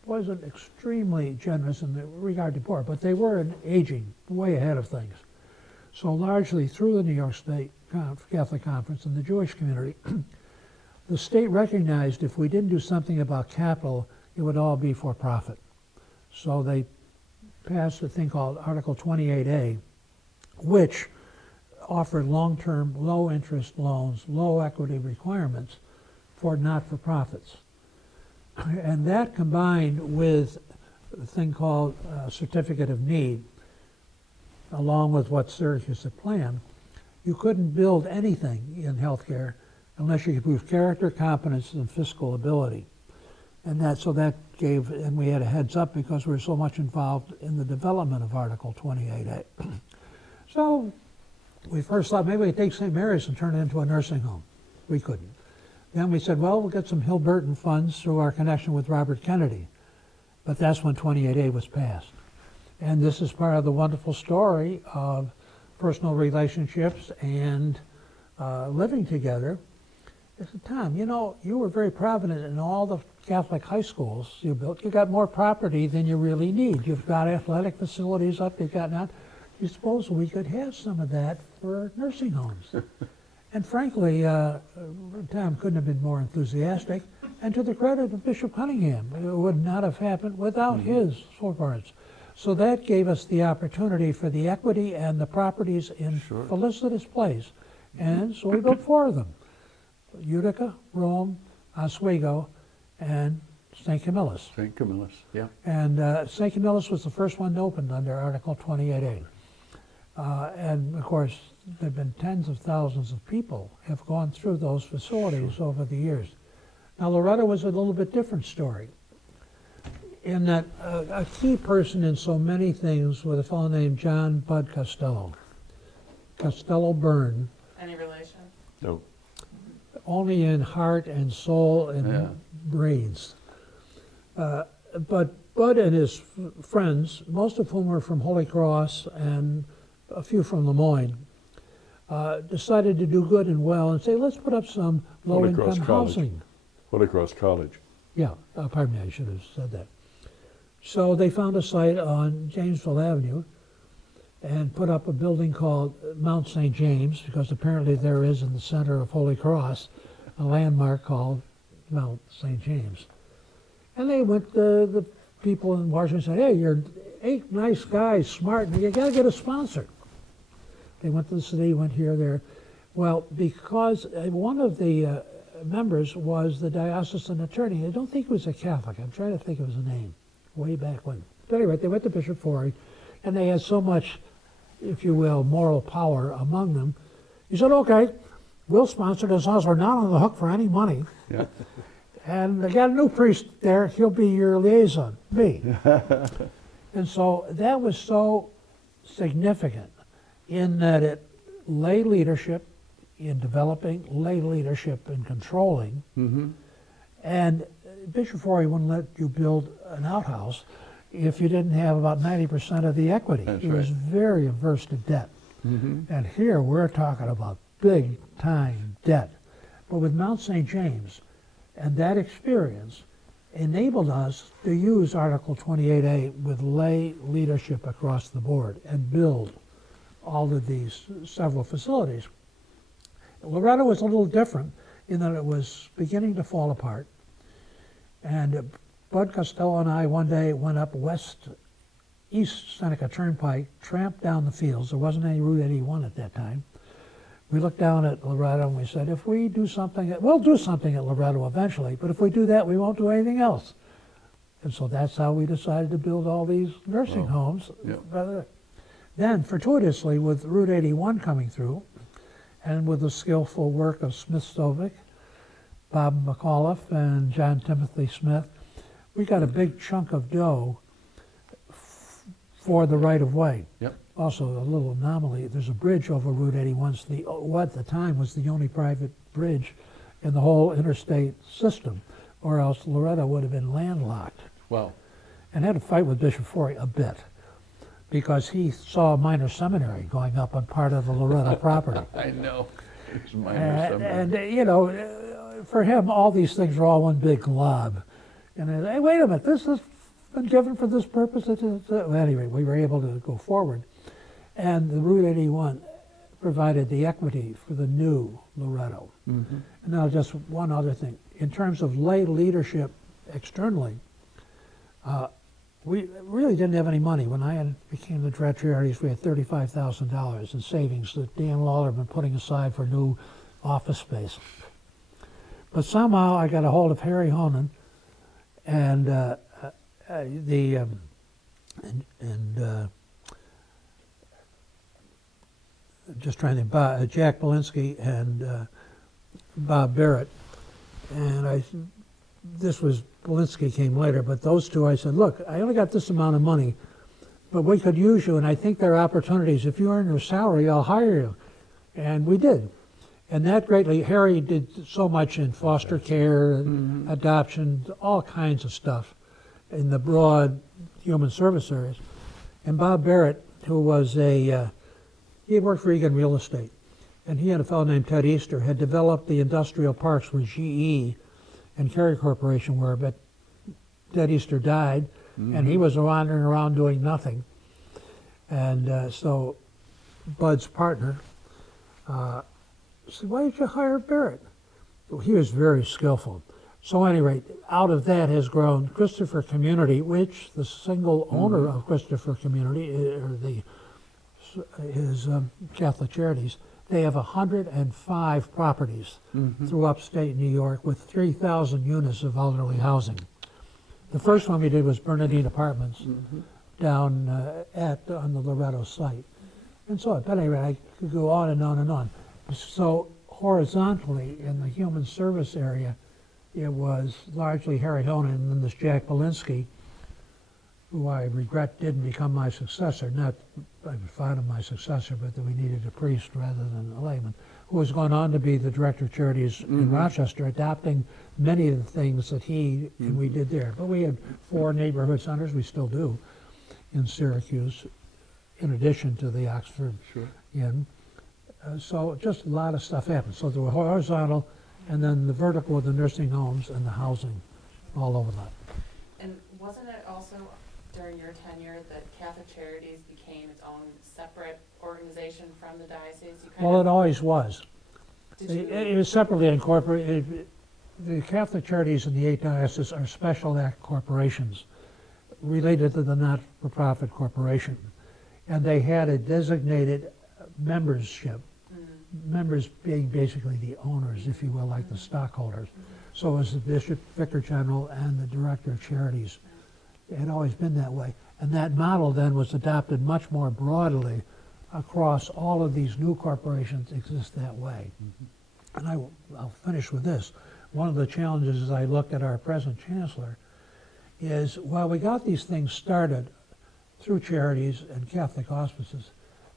wasn't extremely generous in regard to poor, but they were in aging way ahead of things. So largely through the New York State Catholic Conference and the Jewish community, the state recognized if we didn't do something about capital, it would all be for profit. So they passed a thing called Article 28A, which offered long-term, low-interest loans, low equity requirements for not-for-profits. And that combined with a thing called Certificate of Need, along with what Syracuse had planned, you couldn't build anything in healthcare unless you could prove character, competence, and fiscal ability. And so that gave, and we had a heads up because we were so much involved in the development of Article 28A. So we first thought maybe we could take St. Mary's and turn it into a nursing home. We couldn't. Then we said, well, we'll get some Hill Burton funds through our connection with Robert Kennedy. But that's when 28A was passed. And this is part of the wonderful story of personal relationships and living together. I said, Tom, you know, you were very prominent in all the Catholic high schools you built. You got more property than you really need. You've got athletic facilities up, you've got not. You suppose we could have some of that for nursing homes? And frankly, Tom couldn't have been more enthusiastic. And to the credit of Bishop Cunningham, it would not have happened without his supports. So that gave us the opportunity for the equity and the properties in felicitous place. And so we built 4 of them: Utica, Rome, Oswego, and St. Camillus. St. Camillus, yeah. And St. Camillus was the first one to open under Article 28A. And of course, there have been tens of thousands of people have gone through those facilities over the years. Now, Loretto was a little bit different story, in that a key person in so many things was a fellow named John Bud Costello. Costello Byrne. Any relation? No. Only in heart and soul and brains. But Bud and his friends, most of whom were from Holy Cross and a few from Lemoyne, decided to do good and well and say, let's put up some low-income housing. Holy Cross College. Yeah, pardon me, I should have said that. So they found a site on Jamesville Avenue and put up a building called Mount St. James, because apparently there is in the center of Holy Cross a landmark called Mount St. James. And they went, the people in Washington said, hey, you're 8 nice guys, smart, and you got to get a sponsor. They went to the city, went here, there. Well, because one of the members was the diocesan attorney. I don't think he was a Catholic. I'm trying to think of his name, way back when. But anyway, they went to Bishop Forey, and they had so much, if you will, moral power among them. He said, okay, we'll sponsor this house. We're not on the hook for any money. Yeah. And they got a new priest there. He'll be your liaison, me. And so that was so significant in that it lay leadership in developing, lay leadership in controlling. And Bishop Forey wouldn't let you build an outhouse if you didn't have about 90% of the equity. He was very averse to debt. And here we're talking about big time debt. But with Mount St. James and that experience enabled us to use Article 28A with lay leadership across the board and build all of these several facilities. Loretto was a little different in that it was beginning to fall apart. And Bud Costello and I one day went up east Seneca Turnpike, tramped down the fields. There wasn't any Route 81 at that time. We looked down at Loretto and we said, if we do something, we'll do something at Loretto eventually, but if we do that, we won't do anything else. And so that's how we decided to build all these nursing homes. Yeah. Then, fortuitously, with Route 81 coming through, and with the skillful work of Smith Stovic, Bob McAuliffe, and John Timothy Smith, we got a big chunk of dough for the right-of-way. Yep. Also, a little anomaly, there's a bridge over Route 81, what at the time was the only private bridge in the whole interstate system, or else Loretto would have been landlocked. Wow. And had a fight with Bishop Forey a bit, because he saw a minor seminary going up on part of the Loretto property. I know. It's minor seminary. And you know, for him, all these things are all one big glob. And hey, wait a minute, this has been given for this purpose. Well, anyway, we were able to go forward. And the Route 81 provided the equity for the new Loretto. Mm-hmm. And now just one other thing. In terms of lay leadership externally, we really didn't have any money. When I became the director of charities, we had $35,000 in savings that Dan Lawler had been putting aside for new office space. But somehow I got a hold of Harry Honan and just trying to think, Jack Belinsky and Bob Barrett. And this was, Belinsky came later, but those two, I said, look, I only got this amount of money, but we could use you, and I think there are opportunities. If you earn your salary, I'll hire you. And we did. And that greatly, Harry did so much in foster care, and adoption, all kinds of stuff in the broad human service areas. And Bob Barrett, who was he had worked for Egan Real Estate, and he and a fellow named Ted Easter had developed the industrial parks where GE and Kerry Corporation were, but Ted Easter died, and he was wandering around doing nothing. And so Bud's partner said, why did you hire Barrett? Well, he was very skillful. So at any rate, out of that has grown Christopher Community, which the single owner of Christopher Community, or his Catholic Charities, they have 105 properties through upstate New York with 3,000 units of elderly housing. The first one we did was Bernadine Apartments down on the Loretto site. And so, but anyway, I could go on and on and on. So horizontally in the human service area, it was largely Harry Honan and then this Jack Belinsky, who I regret didn't become my successor. Not I was fond of my successor, but that we needed a priest rather than a layman, who was going on to be the director of charities in Rochester, adopting many of the things that he and we did there. But we had 4 neighborhood centers, we still do, in Syracuse, in addition to the Oxford Inn. So just a lot of stuff happened. So there were horizontal, and then the vertical with the nursing homes and the housing all over that. And wasn't it also during your tenure that Catholic Charities became its own separate organization from the diocese? Well, it always was. It was separately incorporated. The Catholic Charities in the 8 dioceses are special act corporations related to the not-for-profit corporation. And they had a designated membership, members being basically the owners, if you will, like the stockholders. So it was the Bishop, Vicar General, and the Director of Charities. It had always been that way. And that model then was adopted much more broadly across all of these new corporations exist that way. And I'll finish with this. One of the challenges as I look at our present chancellor is, while we got these things started through charities and Catholic auspices,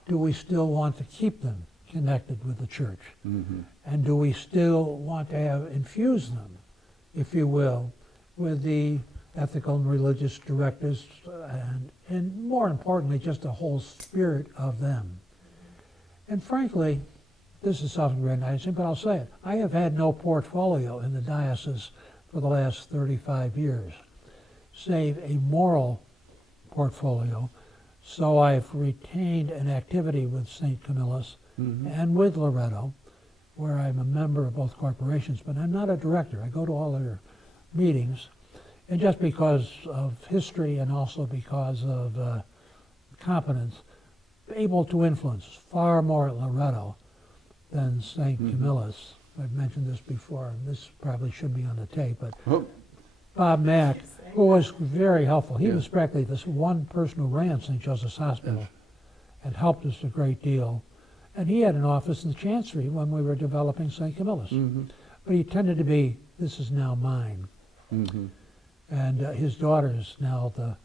do we still want to keep them connected with the church? And do we still want to infuse them, if you will, with the ethical and religious directives and more importantly, just the whole spirit of them? And frankly, this is self-aggrandizing, but I'll say it. I have had no portfolio in the diocese for the last 35 years, save a moral portfolio. So I've retained an activity with St. Camillus and with Loretto, where I'm a member of both corporations, but I'm not a director. I go to all their meetings, and just because of history and also because of competence, able to influence far more at Loretto than St. Camillus. I've mentioned this before, and this probably should be on the tape, but Bob Mack who was very helpful. He Yeah. was practically this one person who ran St. Joseph's Hospital and helped us a great deal. And he had an office in the Chancery when we were developing St. Camillus. But he tended to be, this is now mine. And his daughter is now the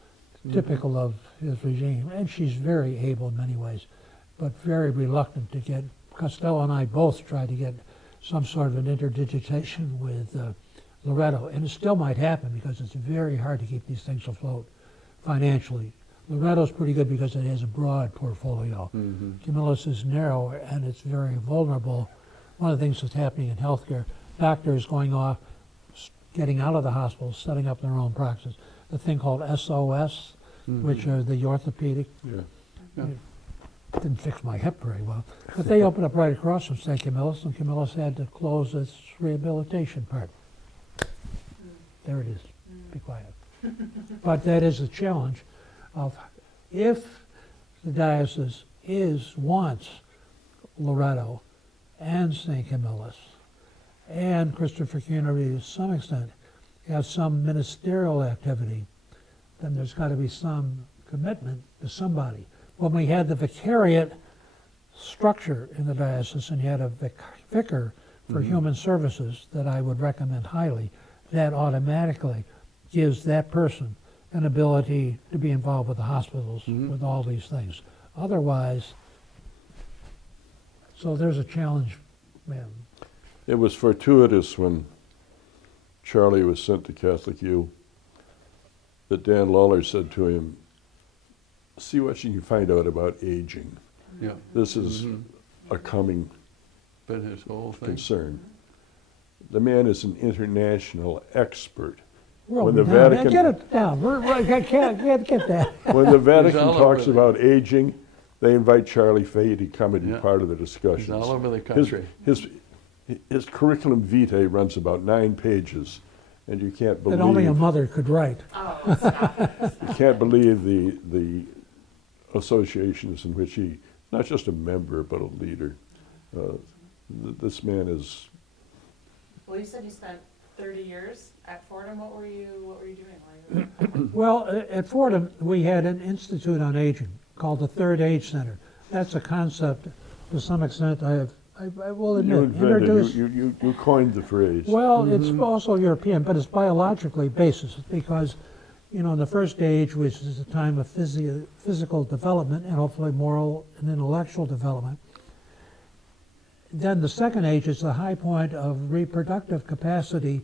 typical of his regime. And she's very able in many ways, but very reluctant to get, Costello and I both tried to get some sort of an interdigitation with Loretto. And it still might happen because it's very hard to keep these things afloat financially. Loretto's pretty good because it has a broad portfolio. Camillus is narrow and it's very vulnerable. One of the things that's happening in healthcare, doctors going off, getting out of the hospital, setting up their own practice. The thing called SOS, which are the orthopedic. Yeah. Didn't fix my hip very well. But they opened up right across from St. Camillus, and Camillus had to close its rehabilitation part. There it is. Be quiet. But that is the challenge of if the diocese wants Loretto and St. Camillus and Christopher Cunary to some extent have some ministerial activity, then there's got to be some commitment to somebody. When we had the vicariate structure in the diocese and you had a vicar for human services that I would recommend highly, that automatically gives that person an ability to be involved with the hospitals, with all these things. Otherwise, so there's a challenge, man. It was fortuitous when Charlie was sent to Catholic U that Dan Lawler said to him, see what you can find out about aging. Yeah. This is a coming Been his whole thing. concern. The man is an international expert. Well, When the now, Vatican- get it down. I can't get that. When the Vatican all talks over about aging, they invite Charlie Fay to come and be Yeah. part of the He's discussions. all over the country. His curriculum vitae runs about 9 pages, and you can't That only a believe mother could write. Oh, stop it. you can't believe the associations in which he not just a member but a leader. This man is. Well, you said you spent 30 years at Fordham. What were you doing while you were Well, at Fordham, we had an institute on aging called the Third Age Center. That's a concept, to some extent, I will You admit, invented, introduced. you coined the phrase. Well, it's also European, but it's biologically basis because, you know, in the first age, which is a time of physical development and hopefully moral and intellectual development, then the second age is the high point of reproductive capacity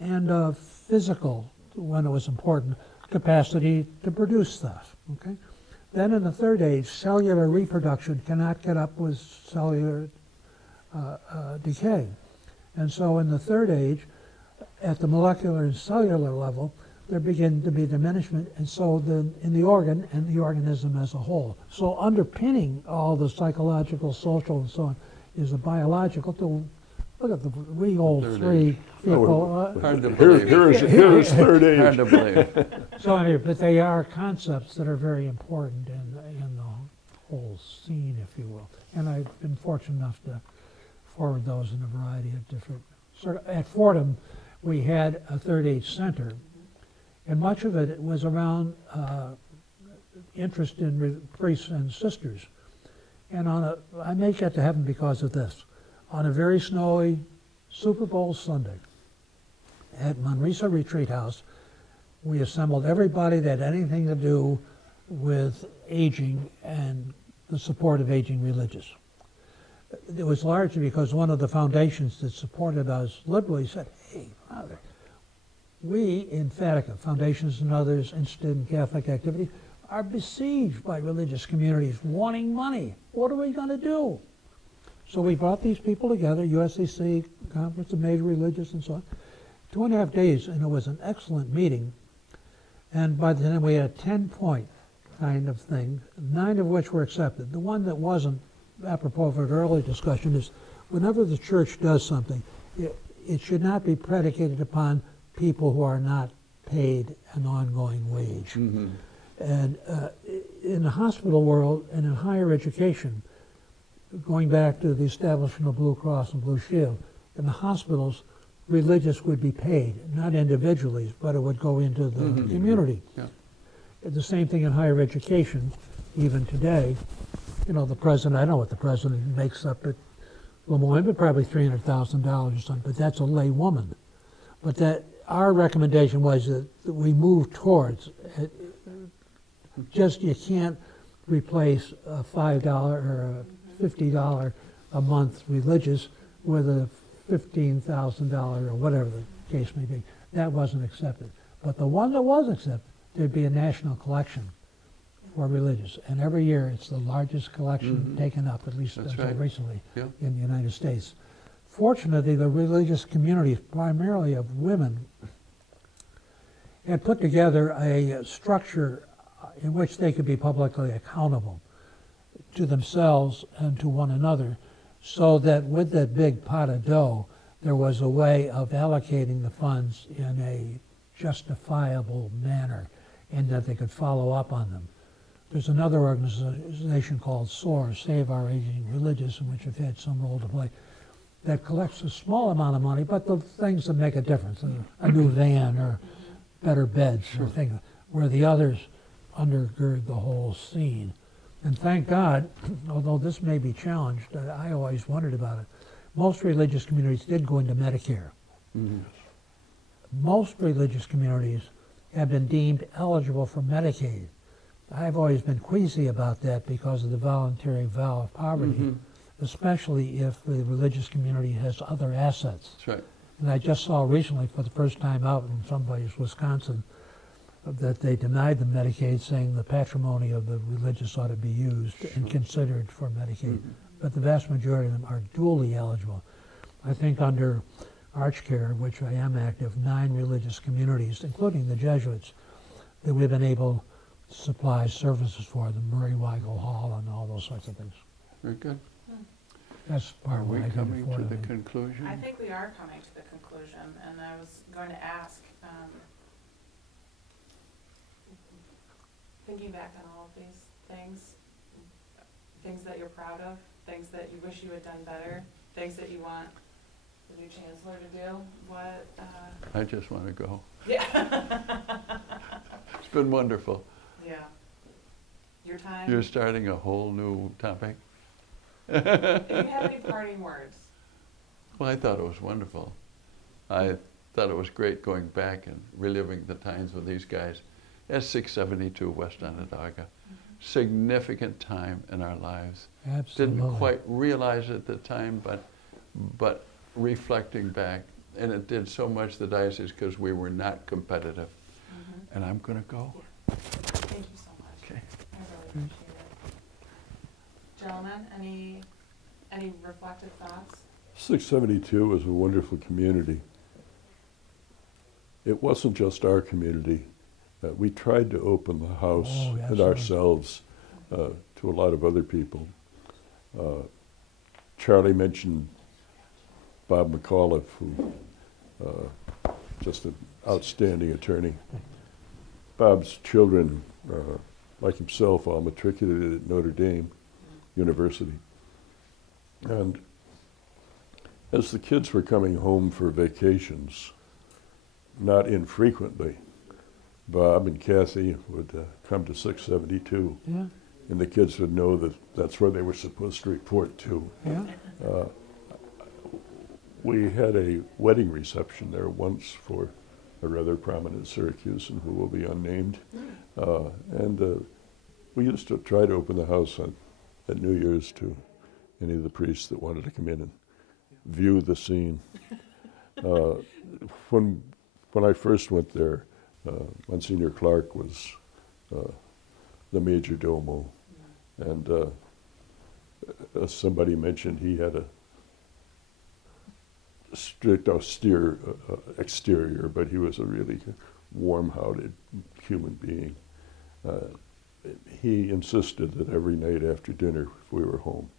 and of physical, when it was important, capacity to produce stuff, okay? Then in the third age, cellular reproduction cannot get up with cellular decay. And so in the third age, at the molecular and cellular level, there begin to be diminishment, and so then in the organ and the organism as a whole. So underpinning all the psychological, social, and so on is the biological. Look at the we old Third three age. people. Hard to Here, believe. here is third Hard age. to believe. So anyway, but they are concepts that are very important in the whole scene, if you will. And I've been fortunate enough to forward those in a variety of different at Fordham, we had a third age center, and much of it was around interest in priests and sisters. And I make it to heaven because of this. On a very snowy Super Bowl Sunday at Manresa Retreat House, we assembled everybody that had anything to do with aging and the support of aging religious. It was largely because one of the foundations that supported us liberally said, hey, Father, we in Fatica, foundations and others interested in Catholic activity, are besieged by religious communities wanting money. What are we going to do? So we brought these people together, USCC, Conference of Major Religious and so on, 2.5 days, and it was an excellent meeting. And by the time we had a 10-point kind of thing, 9 of which were accepted. The one that wasn't, apropos of an early discussion, is whenever the church does something, it should not be predicated upon people who are not paid an ongoing wage. Mm-hmm. And in the hospital world and in higher education, going back to the establishment of Blue Cross and Blue Shield, in the hospitals, religious would be paid, not individually, but it would go into the community. Yeah. The same thing in higher education, even today. You know, the president, I know what the president makes up at Lemoyne, but probably $300,000 or something, but that's a lay woman. But that, our recommendation was that we move towards, just you can't replace a $5 or a $50 a month religious with a $15,000 or whatever the case may be. That wasn't accepted. But the one that was accepted, there'd be a national collection for religious. And every year it's the largest collection taken up, at least That's until right. recently, Yeah. in the United States. Fortunately, the religious communities, primarily of women, had put together a structure in which they could be publicly accountable to themselves and to one another, so that with that big pot of dough, there was a way of allocating the funds in a justifiable manner and that they could follow up on them. There's another organization called SOAR, Save Our Aging Religious, in which I've had some role to play, that collects a small amount of money, but the things that make a difference, a new van or better beds or things, where the others undergird the whole scene. And thank God, although this may be challenged, I always wondered about it, most religious communities did go into Medicare. Most religious communities have been deemed eligible for Medicaid. I've always been queasy about that because of the voluntary vow of poverty, especially if the religious community has other assets. That's right. And I just saw recently, for the first time out in someplace, Wisconsin, that they denied them Medicaid, saying the patrimony of the religious ought to be used and considered for Medicaid. But the vast majority of them are dually eligible. I think under ArchCare, which I am active, 9 religious communities, including the Jesuits, that we've been able to supply services for, the Murray Weigel Hall and all those sorts of things. Very good. That's part Are of what we I did coming before. to the conclusion? I think we are coming to the conclusion, and I was going to ask, thinking back on all of these things that you're proud of, things that you wish you had done better, things that you want the new chancellor to do, what, I just want to go. yeah. It's been wonderful. Yeah. Your time. You're starting a whole new topic. If you have any parting words. Well, I thought it was wonderful. I thought it was great going back and reliving the times with these guys at 672 West Onondaga. Significant time in our lives. Absolutely. Didn't quite realize it at the time, but reflecting back, and it did so much the diocese because we were not competitive. And I'm going to go. Thank you so much. Okay. I really appreciate it. Gentlemen, any reflective thoughts? 672 was a wonderful community. It wasn't just our community. We tried to open the house and absolutely. ourselves to a lot of other people. Charlie mentioned Bob McAuliffe, who just an outstanding attorney. Bob's children, like himself, all matriculated at Notre Dame University. And as the kids were coming home for vacations, not infrequently, Bob and Kathy would come to 672, Yeah, and the kids would know that that's where they were supposed to report to. yeah. We had a wedding reception there once for a rather prominent Syracusan who will be unnamed. And we used to try to open the house at New Year's to any of the priests that wanted to come in and view the scene. When I first went there, Monsignor Clark was the major domo. And as somebody mentioned, he had a strict, austere exterior, but he was a really warm-hearted human being. He insisted that every night after dinner, if we were home,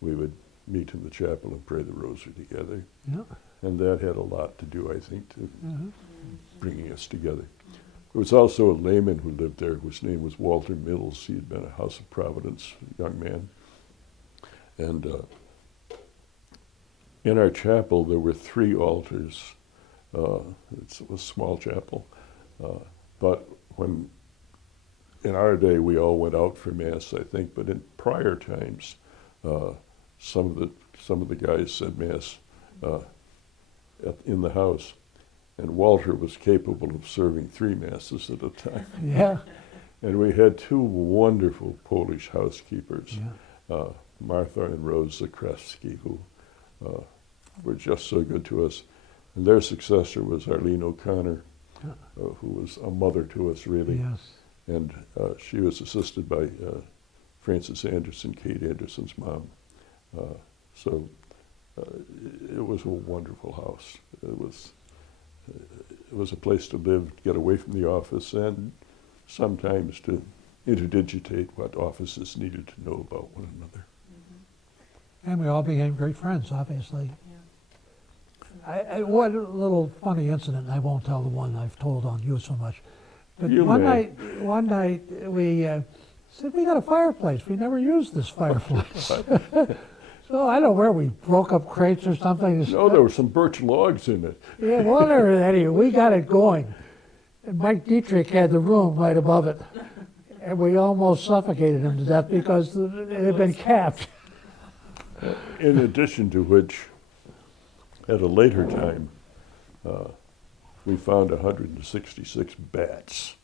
we would meet in the chapel and pray the rosary together. Yeah. And that had a lot to do, I think, to bringing us together. There was also a layman who lived there whose name was Walter Mills. He had been a House of Providence young man. And in our chapel, there were 3 altars It was a small chapel. But when, in our day, we all went out for Mass, I think, but in prior times, some of the guys said Mass in the house. And Walter was capable of serving 3 Masses at a time. Yeah. And we had 2 wonderful Polish housekeepers, Yeah. Martha and Rose Zakrewski, who were just so good to us. And their successor was Arlene O'Connor, who was a mother to us, really. Yes. And she was assisted by Frances Anderson, Kate Anderson's mom. So it was a wonderful house. It was a place to live, get away from the office, and sometimes to interdigitate what offices needed to know about one another. And we all became great friends, obviously. Yeah. One little funny incident, I won't tell the one I've told on you so much. But You one may. night we said, we got a fireplace. We never used this fireplace. So I don't know where we broke up crates or something. No, there were some birch logs in it. Yeah, whatever. Anyway, we got it going. And Mike Dietrich had the room right above it. And we almost suffocated him to death because it had been capped. In addition to which, at a later time, we found 166 bats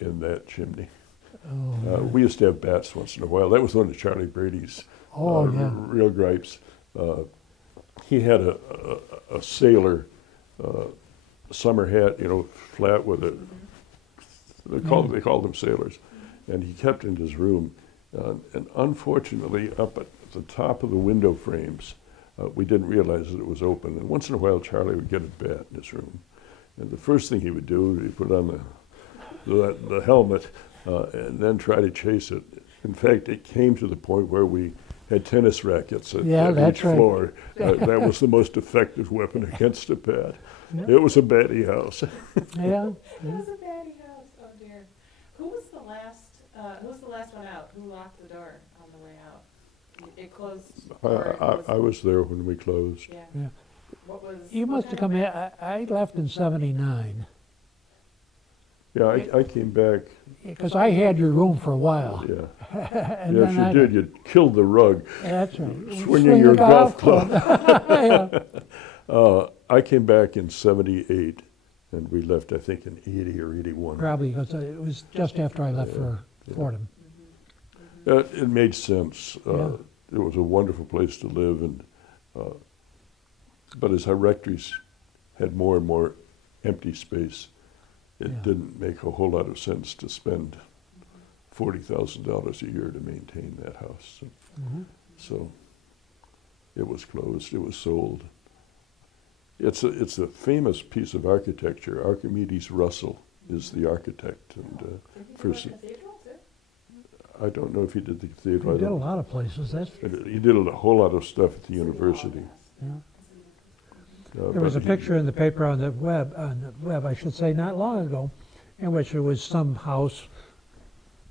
in that chimney. We used to have bats once in a while. That was one of Charlie Brady's real gripes. He had a sailor summer hat, flat with a. They called them sailors, and he kept in his room. And unfortunately, up at the top of the window frames, we didn't realize that it was open. And once in a while, Charlie would get a bat in his room, and the first thing he would do, he'd put on the helmet and then try to chase it. In fact, it came to the point where we had tennis rackets at each floor. That was the most effective weapon against a bat. Yeah. It was a batty house. Yeah. It was a batty house. Oh dear. Who was the last one out? Who locked the door on the way out? It closed. I was there when we closed. Yeah. Yeah. What was? You must have come in. I left in '79. Yeah, I came back. Because I had your room for a while. Yeah, And yes, then you did. You killed the rug, That's right. swinging your golf club. Yeah. I came back in '78, and we left, I think, in '80 or '81. Probably because it was just after I left for Fordham. It made sense. Yeah. It was a wonderful place to live, and but as our rectories had more and more empty space, it didn't make a whole lot of sense to spend $40,000 a year to maintain that house. So it was closed. It was sold. It's a famous piece of architecture. Archimedes Russell is the architect, and I don't know if he did the cathedral. We did a lot of places. He did a whole lot of stuff at the university. Yeah. There was a picture in the paper on the web, I should say, not long ago, in which there was some house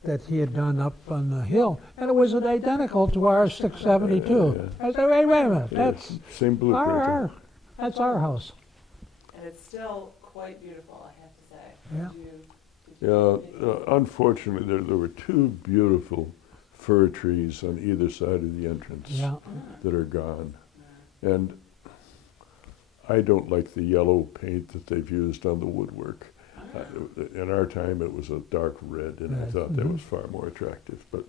that he had done up on the hill, and it was identical to our 672. I said, wait a minute, that's same blueprint. That's our house. And it's still quite beautiful, I have to say. Yeah. Unfortunately, there were 2 beautiful fir trees on either side of the entrance that are gone. And I don't like the yellow paint that they've used on the woodwork. In our time, it was a dark red, and I thought that was far more attractive. But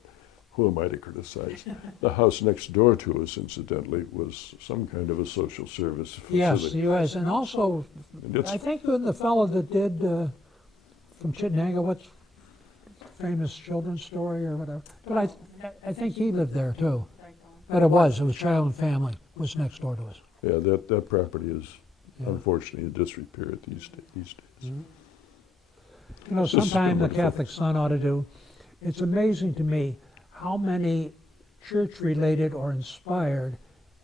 who am I to criticize? The house next door to us, incidentally, was some kind of a social service facility. Yes, he was. And also, I think the fellow that did from Chittenango, what's famous children's story or whatever. But I think he lived there too. But it was Child and Family was next door to us. Yeah, that property is unfortunately in disrepair these days. You know, sometime the Catholic Son ought to do. It's amazing to me how many church-related or inspired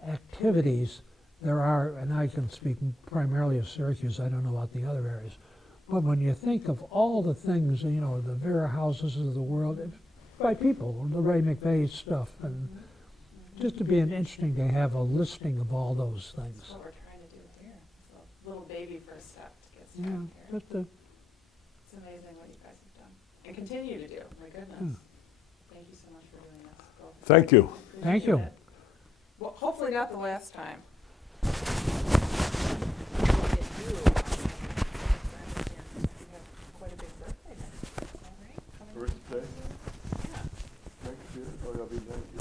activities there are, and I can speak primarily of Syracuse, I don't know about the other areas, but when you think of all the things, the Vera houses of the world, by people, the Ray McVeigh stuff, and just to be interesting to have a listing of all those things. That's what we're trying to do here. So little baby baby first step to get Yeah, started here. just a, It's amazing what you guys have done and continue to do. My goodness. Thank you so much for doing this. Both of Thank you. Appreciate Thank you. it. Well, hopefully not the last time. Quite a big birthday next year, is that right? Coming up? Birthday? Yeah. Next year? Oh, that'll be next year.